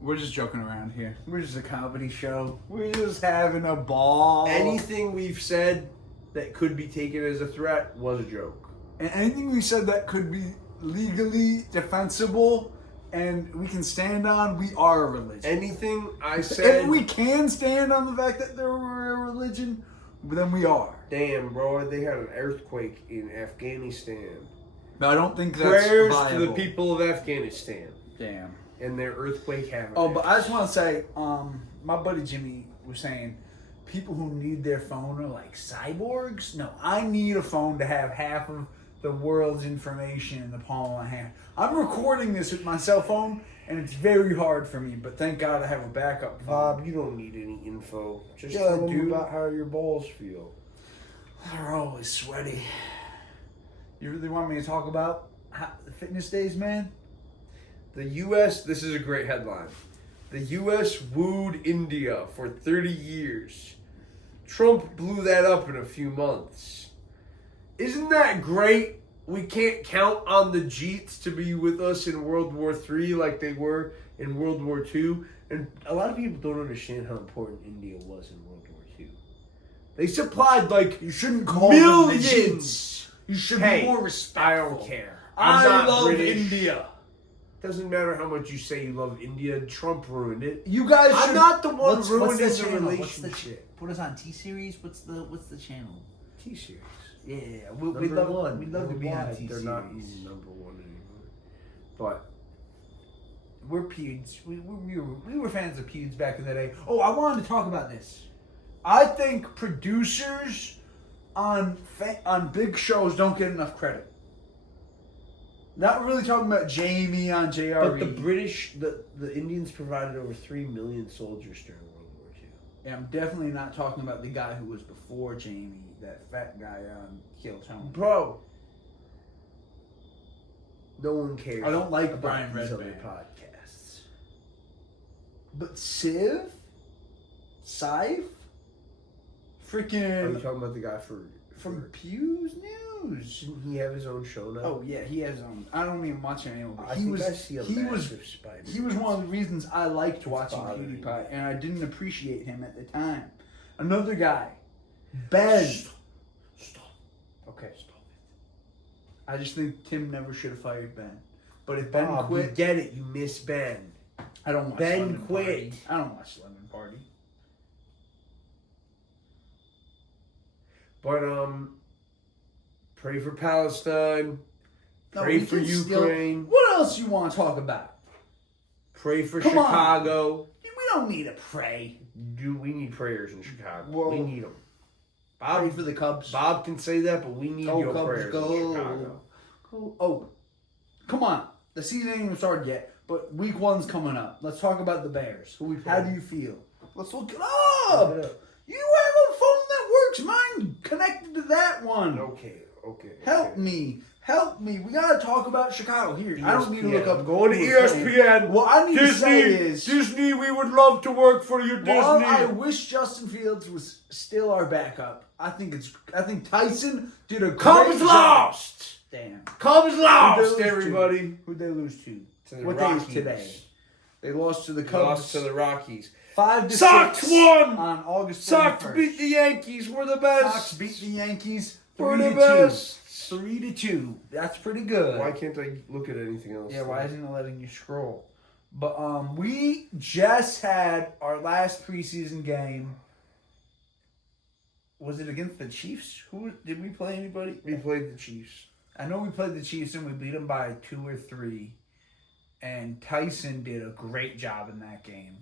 We're just joking around here. We're just a comedy show. We're just having a ball. Anything we've said that could be taken as a threat was a joke. And anything we said that could be legally defensible and we can stand on, we are a religion. Anything I said... If we can stand on the fact that we're a religion, then we are. Damn, bro, they had an earthquake in Afghanistan. But I don't think that's Prayers viable. to the people of Afghanistan Damn. and their earthquake havoc. Oh, but I just want to say, my buddy Jimmy was saying, people who need their phone are like cyborgs. No, I need a phone to have half of the world's information in the palm of my hand. I'm recording this with my cell phone, and it's very hard for me, but thank God I have a backup phone. Bob, you don't need any info. Just Yeah, tell them dude. about how your balls feel. They're always sweaty. You really want me to talk about the fitness days, man? The U.S., this is a great headline. The U.S. wooed India for 30 years. Trump blew that up in a few months. Isn't that great? We can't count on the Jeets to be with us in World War III like they were in World War II. And a lot of people don't understand how important India was in World War II. They supplied like You shouldn't call them the millions. Jeets. You should Hey, be more respectful. I don't care. I I'm not love British. India. Doesn't matter how much you say you love India. Trump ruined it. You guys I'm should... not the one What's ruining the the channel? relationship. Put us on T series. What's the channel? T-series. Yeah, we'd Number love one. we'd love to be on Worldwide, T They're series. not number one anymore. But We're Pewds. We were fans of Pewds back in the day. Oh, I wanted to talk about this. I think producers on big shows don't get enough credit. Not really talking about Jamie on JRE. but the British, the Indians provided over 3 million soldiers during World War II. Yeah, I'm definitely not talking about the guy who was before Jamie, that fat guy on Kill Tony. Bro, no one cares. I don't like about Brian these other Redband. podcasts. But Civ? Scythe? Are you Freaking talking about the guy from Pew's News. Shouldn't he have his own show now? Oh yeah, he has I don't even watch it anymore. But I think I see a massive spider. He was one of the reasons I liked It's watching bothering me. PewDiePie, and I didn't appreciate him at the time. Another guy, Ben. Stop. Okay, stop it. I just think Tim never should have fired Ben. But if Ben Bob, quit, we get it. You miss Ben. I don't watch Ben Lemon quit. Party. I don't watch Lemon Party. But pray for Palestine. No, Pray we for can still- Ukraine. What else you want to talk about? Pray for Come on. Chicago. We don't need to pray. We need prayers in Chicago. Well, we need them. Pray for the Cubs. Bob can say that, but we need Go your Cubs, prayers go. in Chicago. Oh, come on. The season ain't even started yet, but week 1's coming up. Let's talk about the Bears. Who we How playing? do you feel? Let's look it Look up. it up. You have a phone that works. Mine connected to that one. Okay. Help me. We gotta talk about Chicago here. I don't need to look ESPN. up. Going to who we're playing. ESPN. What I need to say is, Disney, we would love to work for you, while Disney. I wish Justin Fields was still our backup, I think Tyson did a great Cubs job. lost. Damn. Cubs Who'd lost, they lose to? everybody. Who'd they lose to? To the What day is Rockies. today? They lost to the Cubs. Lost to the Rockies. 5-6 Sox won! on August 21st. Sox beat the Yankees. We're the best. Sox beat the Yankees We're 3-2. the best. 3-2. That's pretty good. Why can't I look at anything else? Yeah, why isn't it letting you scroll? But we just had our last preseason game. Was it against the Chiefs? Did we play anybody? We played the Chiefs. I know we played the Chiefs and we beat them by 2 or 3. And Tyson did a great job in that game.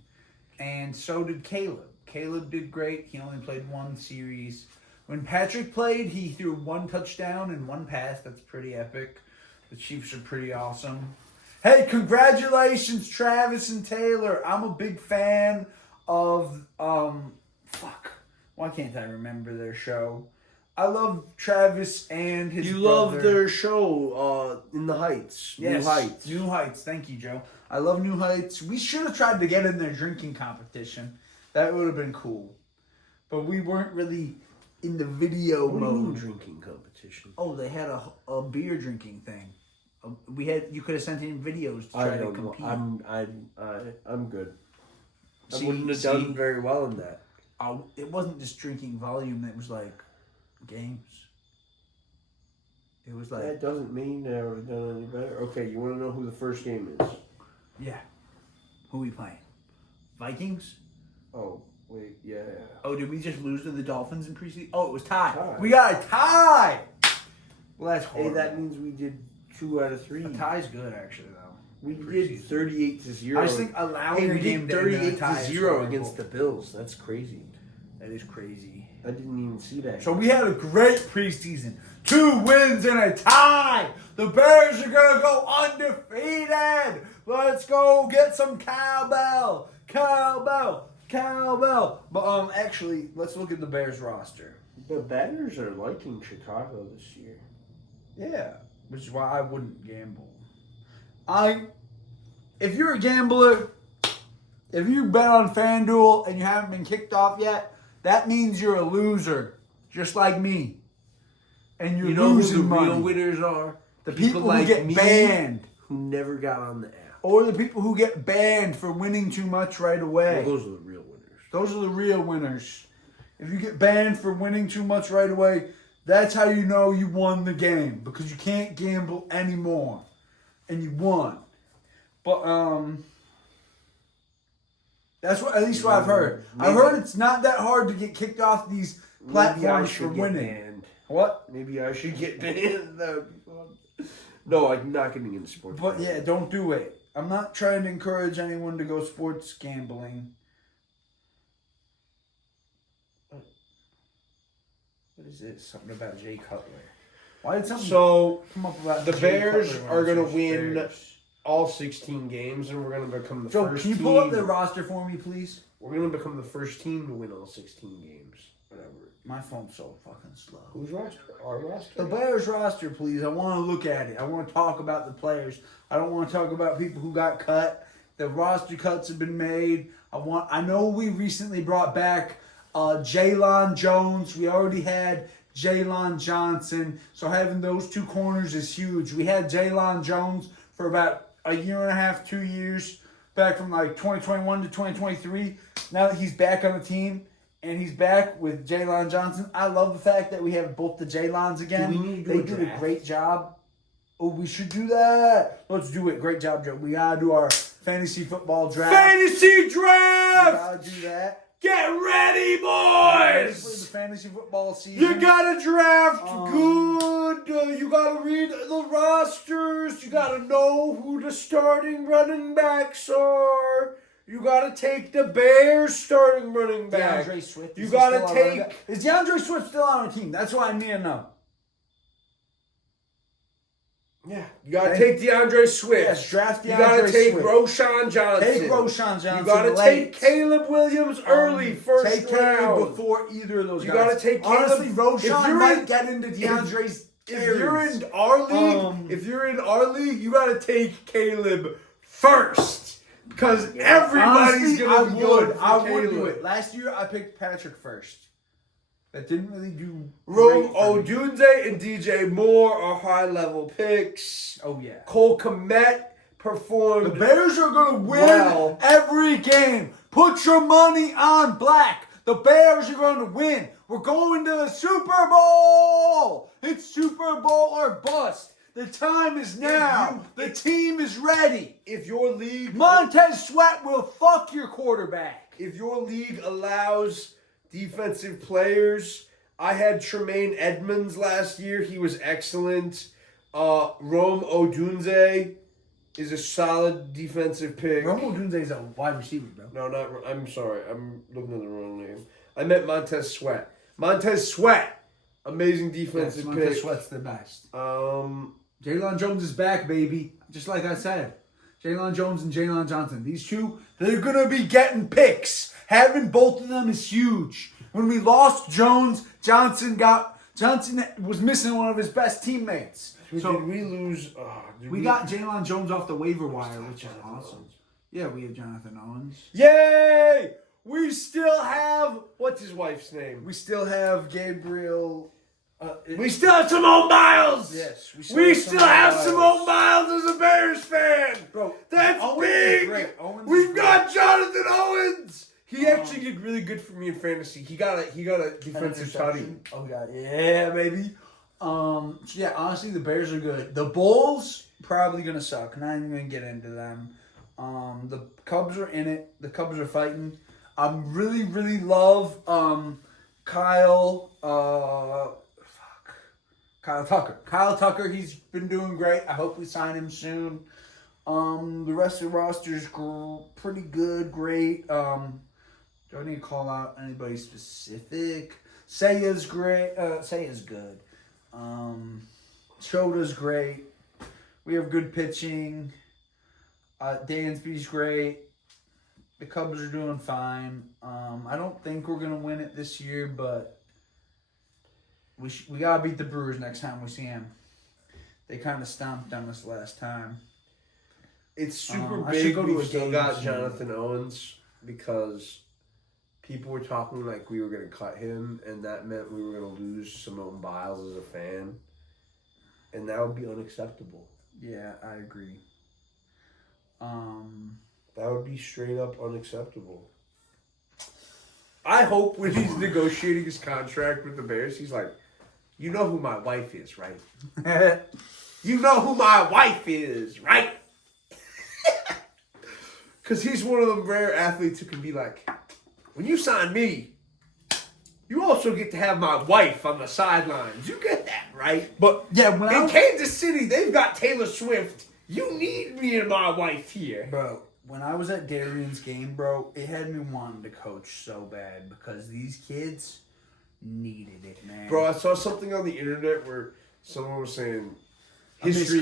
And so did Caleb. Caleb did great. He only played 1 series. When Patrick played, he threw 1 touchdown and 1 pass. That's pretty epic. The Chiefs are pretty awesome. Hey, congratulations, Travis and Taylor. I'm a big fan of, why can't I remember their show? I love Travis and his You brother. love their show, In the Heights. Yes, New Heights. New Heights. Thank you, Joe. I love New Heights. We should have tried to get in their drinking competition. That would have been cool. But we weren't really in the video What do you mean mode. drinking competition? Oh, they had a beer drinking thing. You could have sent in videos to try to compete. I'm good. See- I wouldn't have see? done very well in that. It wasn't just drinking volume. It was like games. It was like, That doesn't mean I would have done any better. Okay, you want to know who the first game is? yeah. Who we playing? Vikings? Oh, wait, yeah. Oh, did we just lose to the Dolphins in preseason? Oh, it was tie. Tie. We got a tie. Well, that's Hey, horrible. that means we did 2 out of 3. A tie's good, actually, though. We Preseason. did 38-0. I just think allowing Hey, a we game did to end in a 38-0 tie is horrible. against the Bills. That's crazy. That is crazy. I didn't even see that. So we had a great preseason. 2 wins and a tie. The Bears are gonna go undefeated. Let's go get some cowbell. Cowbell. But actually, let's look at the Bears roster. The Bears are liking Chicago this year. Yeah, which is why I wouldn't gamble. If you're a gambler, if you bet on FanDuel and you haven't been kicked off yet, that means you're a loser, just like me. And you're You know who losing the money. real winners are? The people who like get me banned. who never got on the app. Or the people who get banned for winning too much right away. Well, those are the real winners. Those are the real winners. If you get banned for winning too much right away, that's how you know you won the game. Because you can't gamble anymore. And you won. But, that's what, at least what I've heard. I've heard it's not that hard to get kicked off these platforms for winning. Banned. What? Maybe I should get banned. That would be fun. No, I'm not getting into sports. But yeah, don't do it. I'm not trying to encourage anyone to go sports gambling. What is this? Something about Jay Cutler. Why did something come up about the Jay Bears Cutler are going to versus win Bears? all 16 games, and we're going to become the Joe, first can you team. pull up the roster for me, please? We're going to become the first team to win all 16 games. Whatever. My phone's so fucking slow. Whose roster? Our roster? The Bears roster, please. I want to look at it. I want to talk about the players. I don't want to talk about people who got cut. The roster cuts have been made. I know we recently brought back Jaylon Jones. We already had Jaylon Johnson. So having those two corners is huge. We had Jaylon Jones for about a year and a half, 2 years, back from like 2021 to 2023. Now that he's back on the team, and he's back with Jaylon Johnson. I love the fact that we have both the Jaylons again. Do we need to they do a did a draft? great job. Oh, we should do that. Let's do it. Great job, Joe. We gotta do our fantasy football draft. Fantasy We draft! gotta do that. Get ready, Ready for the boys! fantasy football season. You gotta draft Um, good. You gotta read the rosters. You gotta know who the starting running backs are. You gotta take the Bears starting running back. DeAndre Swift. You is he gotta still on take- our- Is DeAndre Swift still on our team? That's what I need to know. Yeah, you gotta take DeAndre Swift. Yes, draft DeAndre You gotta take Swift. Roshan Johnson. Take Roshan Johnson. You gotta late. take Caleb Williams early, first Take Caleb round. before either of those You guys. gotta take Caleb. Honestly, If Roshan you're might in- get into DeAndre's If you're carries. in our league, you gotta take Caleb first because everybody's Honestly, gonna be going for I would Caleb. do it. Last year, I picked Patrick first. That didn't really do Rome great for me. Odunze and DJ Moore are high level picks. Oh, yeah. Cole Kmet performed. The Bears are going to win Well. every game. Put your money on black. The Bears are going to win. We're going to the Super Bowl. It's Super Bowl or bust. The time is now. The team is ready. If your league, Montez Sweat will fuck your quarterback. if your league allows defensive players, I had Tremaine Edmonds last year. He was excellent. Rome Odunze is a solid defensive pick. Romo Dunze is a wide receiver, bro. No, not. I'm sorry. I'm looking at the wrong name. I meant Montez Sweat. Montez Sweat, amazing defensive pick. Montez Sweat's the best. Jaylon Jones is back, baby. Just like I said. Jaylon Jones and Jaylon Johnson. These two, they're going to be getting picks. Having both of them is huge. When we lost Jones, Johnson was missing one of his best teammates. So did we lose? We got Jaylon Jones off the waiver wire, which is awesome. Yeah, we have Jonathan Owens. Yay! We still have what's his wife's name? We still have Gabriel. We still have Simone Biles. Yes, we still have Simone Biles as a Bears fan. Bro, That's Owens is big. great. Owens is We've great. got Jonathan Owens. He actually did really good for me in fantasy. He got a defensive tutty. Oh god, yeah, baby. So yeah, honestly, the Bears are good. The Bulls probably gonna suck. Not even gonna get into them. The Cubs are in it. The Cubs are fighting. I really love Kyle Tucker. Kyle Tucker, he's been doing great. I hope we sign him soon. The rest of the roster is pretty good, great. Do I need to call out anybody specific? Saya's great. Saya's good. Choda's great. We have good pitching. Dansby's great. The Cubs are doing fine. I don't think we're gonna win it this year, but we gotta beat the Brewers next time we see them. They kind of stomped on us last time. It's super I should big. go to We a still game got soon. Jonathan Owens because people were talking like we were going to cut him, and that meant we were going to lose Simone Biles as a fan, and that would be unacceptable. Yeah, I agree. That would be straight up unacceptable. I hope when he's negotiating his contract with the Bears, he's like, "You know who my wife is, right? You know who my wife is, right?" Because he's one of them rare athletes who can be like, when you sign me, you also get to have my wife on the sidelines. You get that, right? But yeah, when In Kansas City, they've got Taylor Swift. You need me and my wife here. Bro, when I was at Darian's game, bro, it had me wanting to coach so bad because these kids needed it, man. Bro, I saw something on the internet where someone was saying history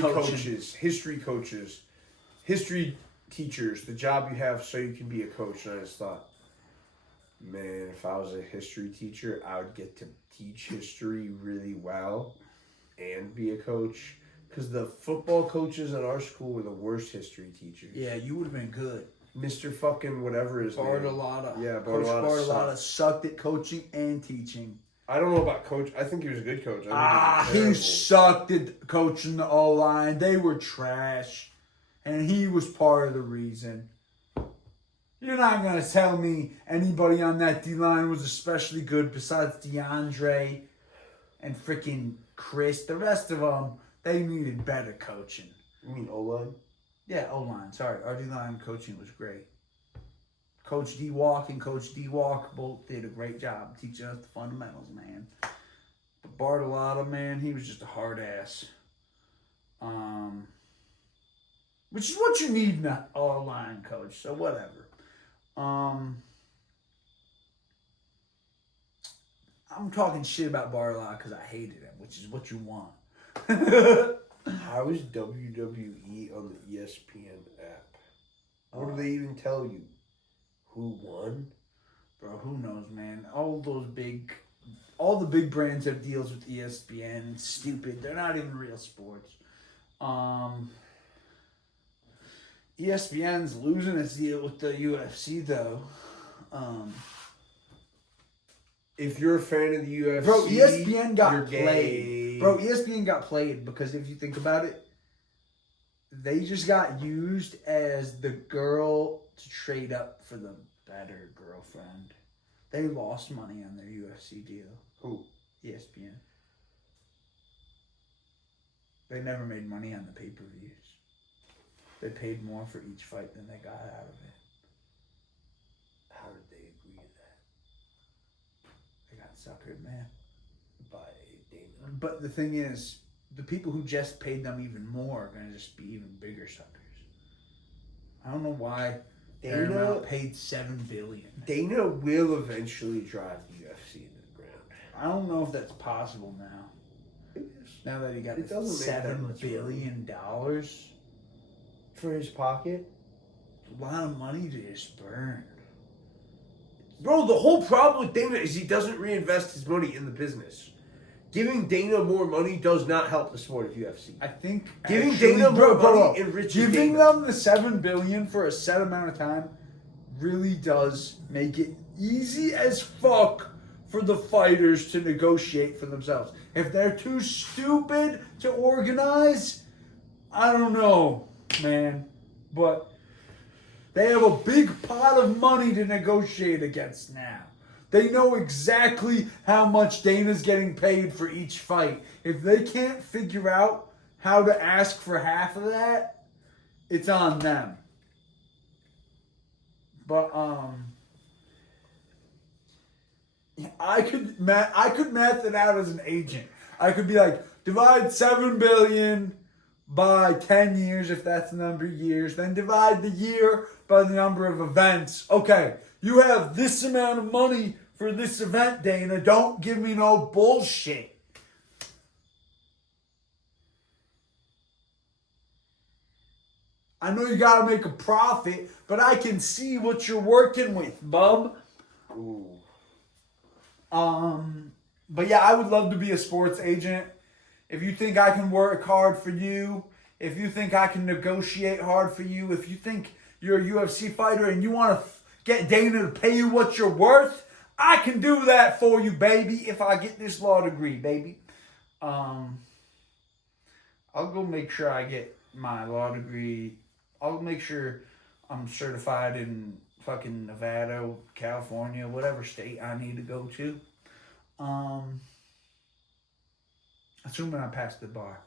teachers, the job you have so you can be a coach. And I just thought, man, if I was a history teacher, I would get to teach history really well and be a coach. Because the football coaches at our school were the worst history teachers. Yeah, you would have been good. Mr. fucking whatever his name. Bartolotta. Yeah, Coach Bartolotta sucked at coaching and teaching. I don't know about coach. I think he was a good coach. He sucked at coaching the O-line. They were trash. And he was part of the reason. You're not going to tell me anybody on that D-line was especially good besides DeAndre and freaking Chris. The rest of them, they needed better coaching. You mean O-line? Yeah, O-line. Sorry. Our D-line coaching was great. Coach D-Walk and Coach D-Walk both did a great job teaching us the fundamentals, man. But Bartolotta, man, he was just a hard ass. Which is what you need in an O-line coach, so whatever. I'm talking shit about Bartolotta because I hated him, which is what you want. How is WWE on the ESPN app? What do they even tell you? Who won? Bro, who knows, man? All the big brands have deals with ESPN. It's stupid. They're not even real sports. ESPN's losing its deal with the UFC, though. If you're a fan of the UFC, bro, ESPN got you're played. gay. Bro, ESPN got played because if you think about it, they just got used as the girl to trade up for the better girlfriend. They lost money on their UFC deal. Who? ESPN. They never made money on the pay-per-views. They paid more for each fight than they got out of it. How did they agree to that? They got suckered, man. By Dana. But the thing is, the people who just paid them even more are going to just be even bigger suckers. I don't know why Dana paid $7 billion. Dana will eventually drive the UFC into the ground. I don't know if that's possible now. It is. Now that he got $7 billion for his pocket. A lot of money to just burn. Bro, the whole problem with Dana is he doesn't reinvest his money in the business. Giving Dana more money does not help the sport of UFC. I think giving Dana more money enriches giving Dana. them the $7 billion for a set amount of time really does make it easy as fuck for the fighters to negotiate for themselves. If they're too stupid to organize, I don't know, man. But they have a big pot of money to negotiate against now. They know exactly how much Dana's getting paid for each fight. If they can't figure out how to ask for half of that, it's on them. But I could math it out as an agent. I could be like, divide $7 billion by 10 years, if that's the number of years, then divide the year by the number of events. Okay, you have this amount of money for this event, Dana. Don't give me no bullshit. I know you gotta make a profit, but I can see what you're working with, bub. Ooh. But yeah, I would love to be a sports agent. If you think I can work hard for you, if you think I can negotiate hard for you, if you think you're a UFC fighter and you want to get Dana to pay you what you're worth, I can do that for you, baby, if I get this law degree, baby. I'll go make sure I get my law degree. I'll make sure I'm certified in fucking Nevada, California, whatever state I need to go to. Assuming I pass the bar.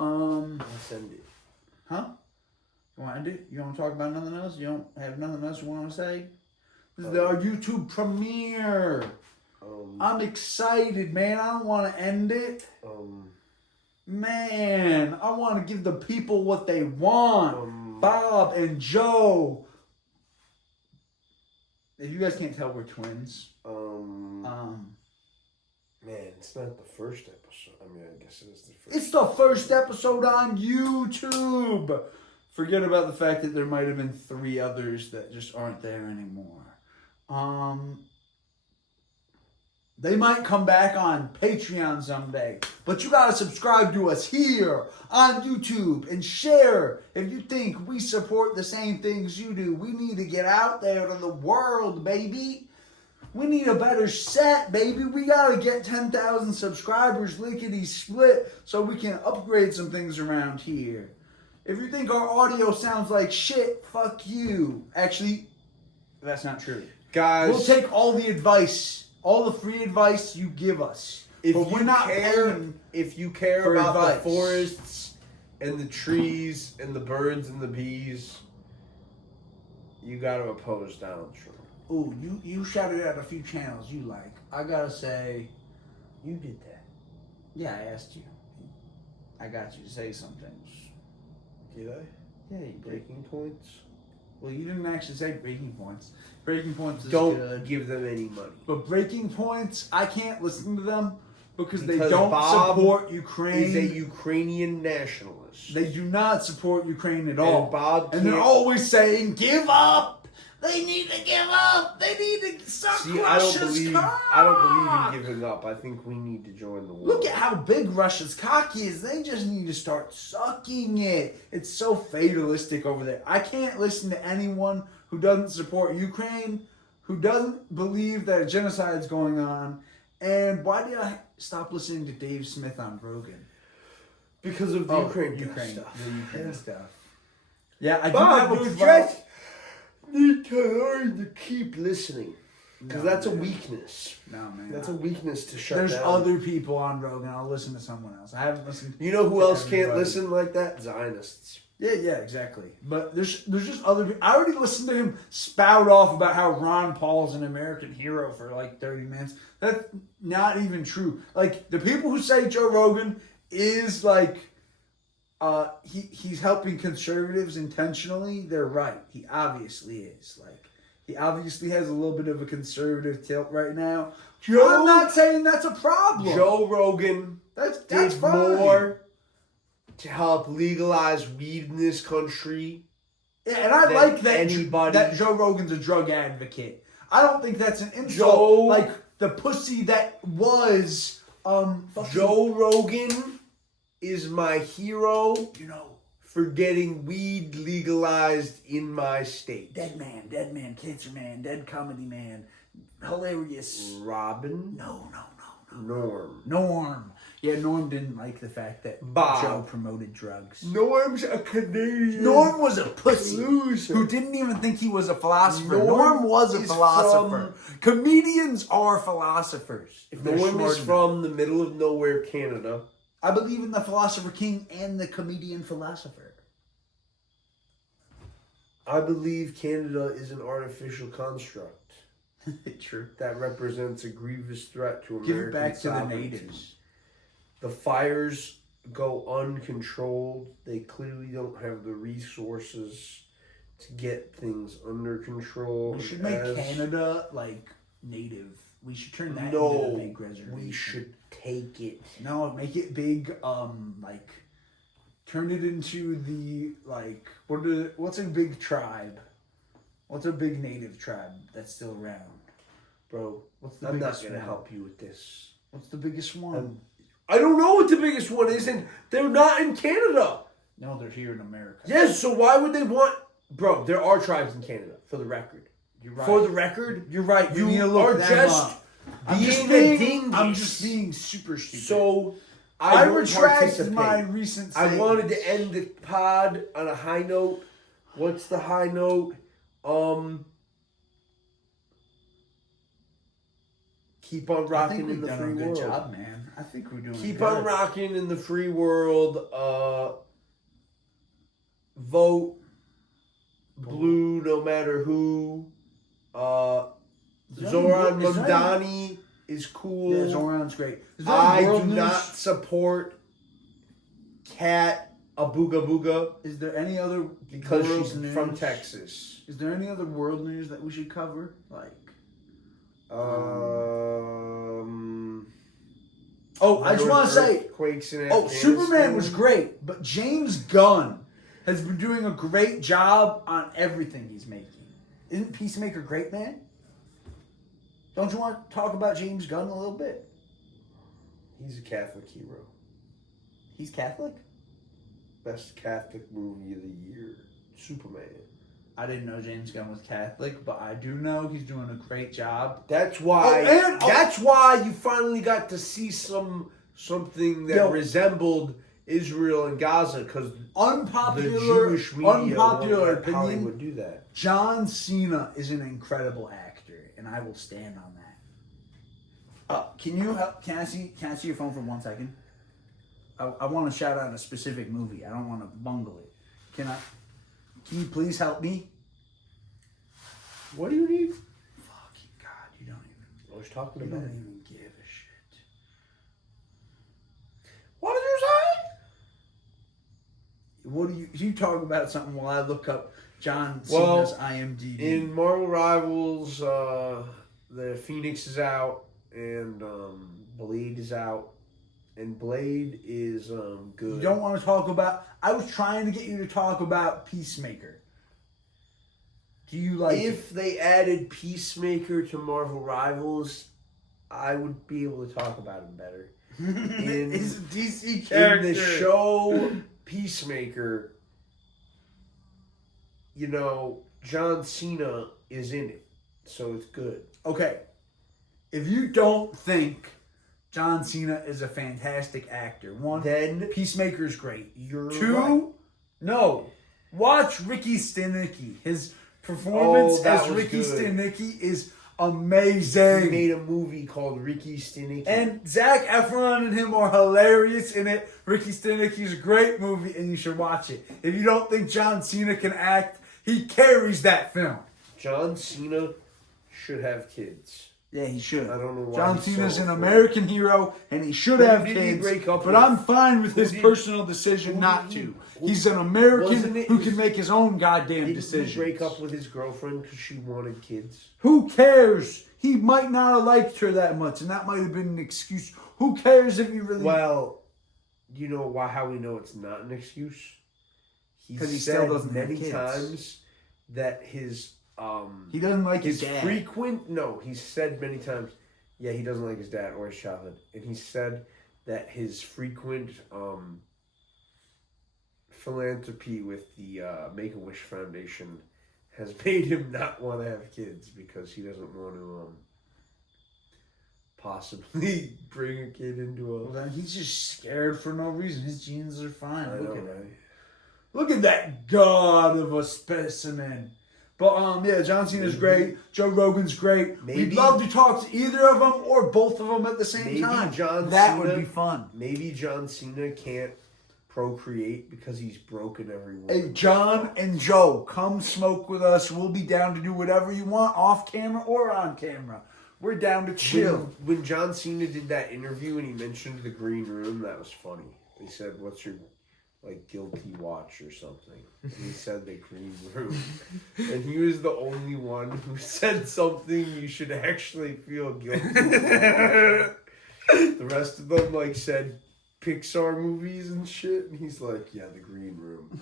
I'll send it. Huh? You want to do? You want to talk about nothing else? You don't have nothing else you want to say? This is our YouTube premiere. I'm excited, man. I don't want to end it. Man, I want to give the people what they want. Bob and Joe. If you guys can't tell, we're twins. Man, it's not the first episode. I mean, I guess it is the first. It's the first episode on YouTube. Forget about the fact that there might have been 3 others that just aren't there anymore. They might come back on Patreon someday. But you gotta subscribe to us here on YouTube and share if you think we support the same things you do. We need to get out there to the world, baby. We need a better set, baby. We gotta get 10,000 subscribers lickety split so we can upgrade some things around here. If you think our audio sounds like shit, fuck you. Actually, that's not true. Guys, we'll take all the advice, all the free advice you give us. If but we're not paying if you care for about advice. the forests and the trees and the birds and the bees, you gotta oppose Donald Trump. Ooh, you shouted out a few channels you like. I gotta say, You did that. yeah, I asked you. I got you to say some things. Did I? Yeah, you did. Breaking points? Well, you didn't actually say breaking points. Breaking points is Don't good. give them any money. But breaking points, I can't listen to them because they Because don't Bob support Ukraine. He's a Ukrainian nationalist. They do not support Ukraine at all. Bob and they're can't- always saying, give up! They need to give up! They need to suck See, Russia's cock! I don't believe in giving up. I think we need to join the war. Look at how big Russia's cock is. They just need to start sucking it. It's so fatalistic over there. I can't listen to anyone who doesn't support Ukraine, who doesn't believe that a genocide's going on. And why did I stop listening to Dave Smith on Rogan? Because of the Ukraine stuff. The Ukraine stuff. Yeah, I do Bob, have a you 12 just need to learn to keep listening. Because No, that's a man. weakness. No, man. That's a weakness to shut There's down. other people on Rogan. I'll listen to someone else. I haven't listened. You know who to else can't everybody. listen like that? Zionists. Yeah, exactly. But there's just other people. I already listened to him spout off about how Ron Paul's an American hero for like 30 minutes. That's not even true. Like, the people who say Joe Rogan is like, he's helping conservatives intentionally, they're right. He obviously is. Like, he obviously has a little bit of a conservative tilt right now. I'm not saying that's a problem. Joe Rogan that's did fine. more to help legalize weed in this country. Yeah, and I than like that anybody. that Joe Rogan's a drug advocate. I don't think that's an insult. Joe- like the pussy that was Joe Rogan is my hero you know, for getting weed legalized in my state. dead man, cancer man, dead comedy man, hilarious. Robin? No. Norm. Yeah, Norm didn't like the fact that Bob. Joe promoted drugs. Norm's a Canadian. Norm was a pussy loser. who didn't even think he was a philosopher. Norm Norm was a is philosopher. Comedians are philosophers. If they're Norm is smart enough. from the middle of nowhere, Canada. I believe in the philosopher king and the comedian philosopher. I believe Canada is an artificial construct True. that represents a grievous threat to Give American it back to the sovereignty. natives. The fires go uncontrolled. They clearly don't have the resources to get things under control. We should make Canada like native. We should turn that into No, a big reservation. we should take it. No, make it big. Like turn it into the like. What's a big tribe? What's a big native tribe that's still around, bro? What's the I'm not biggest going to one? help you with this. What's the biggest one? I don't know what the biggest one is, and they're not in Canada. No, they're here in America. Yes, so why would they want... Bro, there are tribes in Canada, for the record. You're right. For the record, You're right. you need to look are them just up. I'm being just a being, dingus. I'm just being super stupid. So, I won't retract participate. my recent I wanted statements. to end the pod on a high note. What's the high note? Keep on I think rocking in we've the done free a good world. job, man. I think we're doing Keep good. on rocking in the free world. Vote blue no matter who. Zoran Is there Mamdani is cool. Yeah, Zoran's great. Is there I world do news? not support Cat Abuga Booga Is there any other because world she's news? from Texas. Is there any other world news that we should cover? I just want to say, Quakes in Superman was great, but James Gunn has been doing a great job on everything he's making. Isn't Peacemaker great, man? Don't you want to talk about James Gunn a little bit? He's a Catholic hero. He's Catholic? Best Catholic movie of the year, Superman. I didn't know James Gunn was Catholic, but I do know he's doing a great job. That's why. That's why you finally got to see something that resembled Israel and Gaza, because Unpopular, the Jewish media unpopular won't let Hollywood opinion. do that. John Cena is an incredible actor, and I will stand on that. Can you help? Can I see your phone for 1 second? I want to shout out a specific movie. I don't want to bungle it. Can you please help me? What do you need? Fucking God, you don't even. I was talking You about. don't even give a shit. What did you say? What do you talk about something while I look up John Well, Cena's IMDb? In Marvel Rivals, the Phoenix is out and Blade is out, and Blade is good. You don't want to talk about. I was trying to get you to talk about Peacemaker. Do you like? If they added Peacemaker to Marvel Rivals, I would be able to talk about him better. He's a DC character. In the show Peacemaker, John Cena is in it, so it's good. Okay, if you don't think John Cena is a fantastic actor, Then Peacemaker's great. you're Two, right. no, watch Ricky Stenicki. His performance that as was Ricky good. Stenicki is He amazing. made a movie called Ricky Stenicki. And Zac Efron and him are hilarious in it. Ricky Stenicki's a great movie, and you should watch it. If you don't think John Cena can act, he carries that film. John Cena should have kids. Yeah, he should. I don't know why John he's Cena's so an afraid. American hero, and he should Who have did he kids. break up But with? I'm fine with his did- personal decision not did he- to. He's an American Wasn't it who his- can make his own goddamn Did decisions. he break up with his girlfriend because she wanted kids? Who cares? He might not have liked her that much, and that might have been an excuse. Who cares if you really... Well, you know how we know it's not an excuse? 'Cause he said still doesn't have many kids. times that his he doesn't like his dad. he said many times, yeah, he doesn't like his dad or his childhood. And he said that his frequent philanthropy with the Make-A-Wish Foundation has made him not want to have kids because he doesn't want to possibly bring a kid into a... Well, then he's just scared for no reason. His genes are fine. I Look know, at him. right? Look at that god of a specimen. But yeah, John Cena's great. Joe Rogan's great. We'd Maybe- love to talk to either of them or both of them at the same Maybe time. John that Cena- would be fun. Maybe John Cena can't procreate because he's broken every woman. Hey, John and Joe, come smoke with us. We'll be down to do whatever you want, off camera or on camera. We're down to chill. When John Cena did that interview and he mentioned the green room, that was funny. They said, "What's your guilty watch or something?" And he said the green room, and he was the only one who said something you should actually feel guilty for. The rest of them said Pixar movies and shit, and he's like, "Yeah, the green room."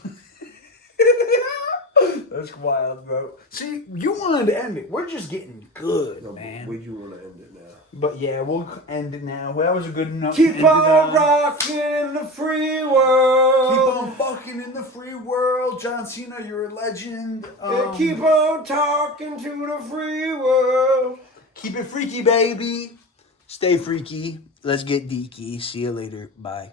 That's wild, bro. See, you wanted to end it. We're just getting good, No, man. where'd you want to end it now? But yeah, we'll end it now. Well, that was a good enough. Keep end on it rocking the free world. Keep on fucking in the free world. John Cena, you're a legend. Yeah, keep on talking to the free world. Keep it freaky, baby. Stay freaky. Let's get deaky. See you later. Bye.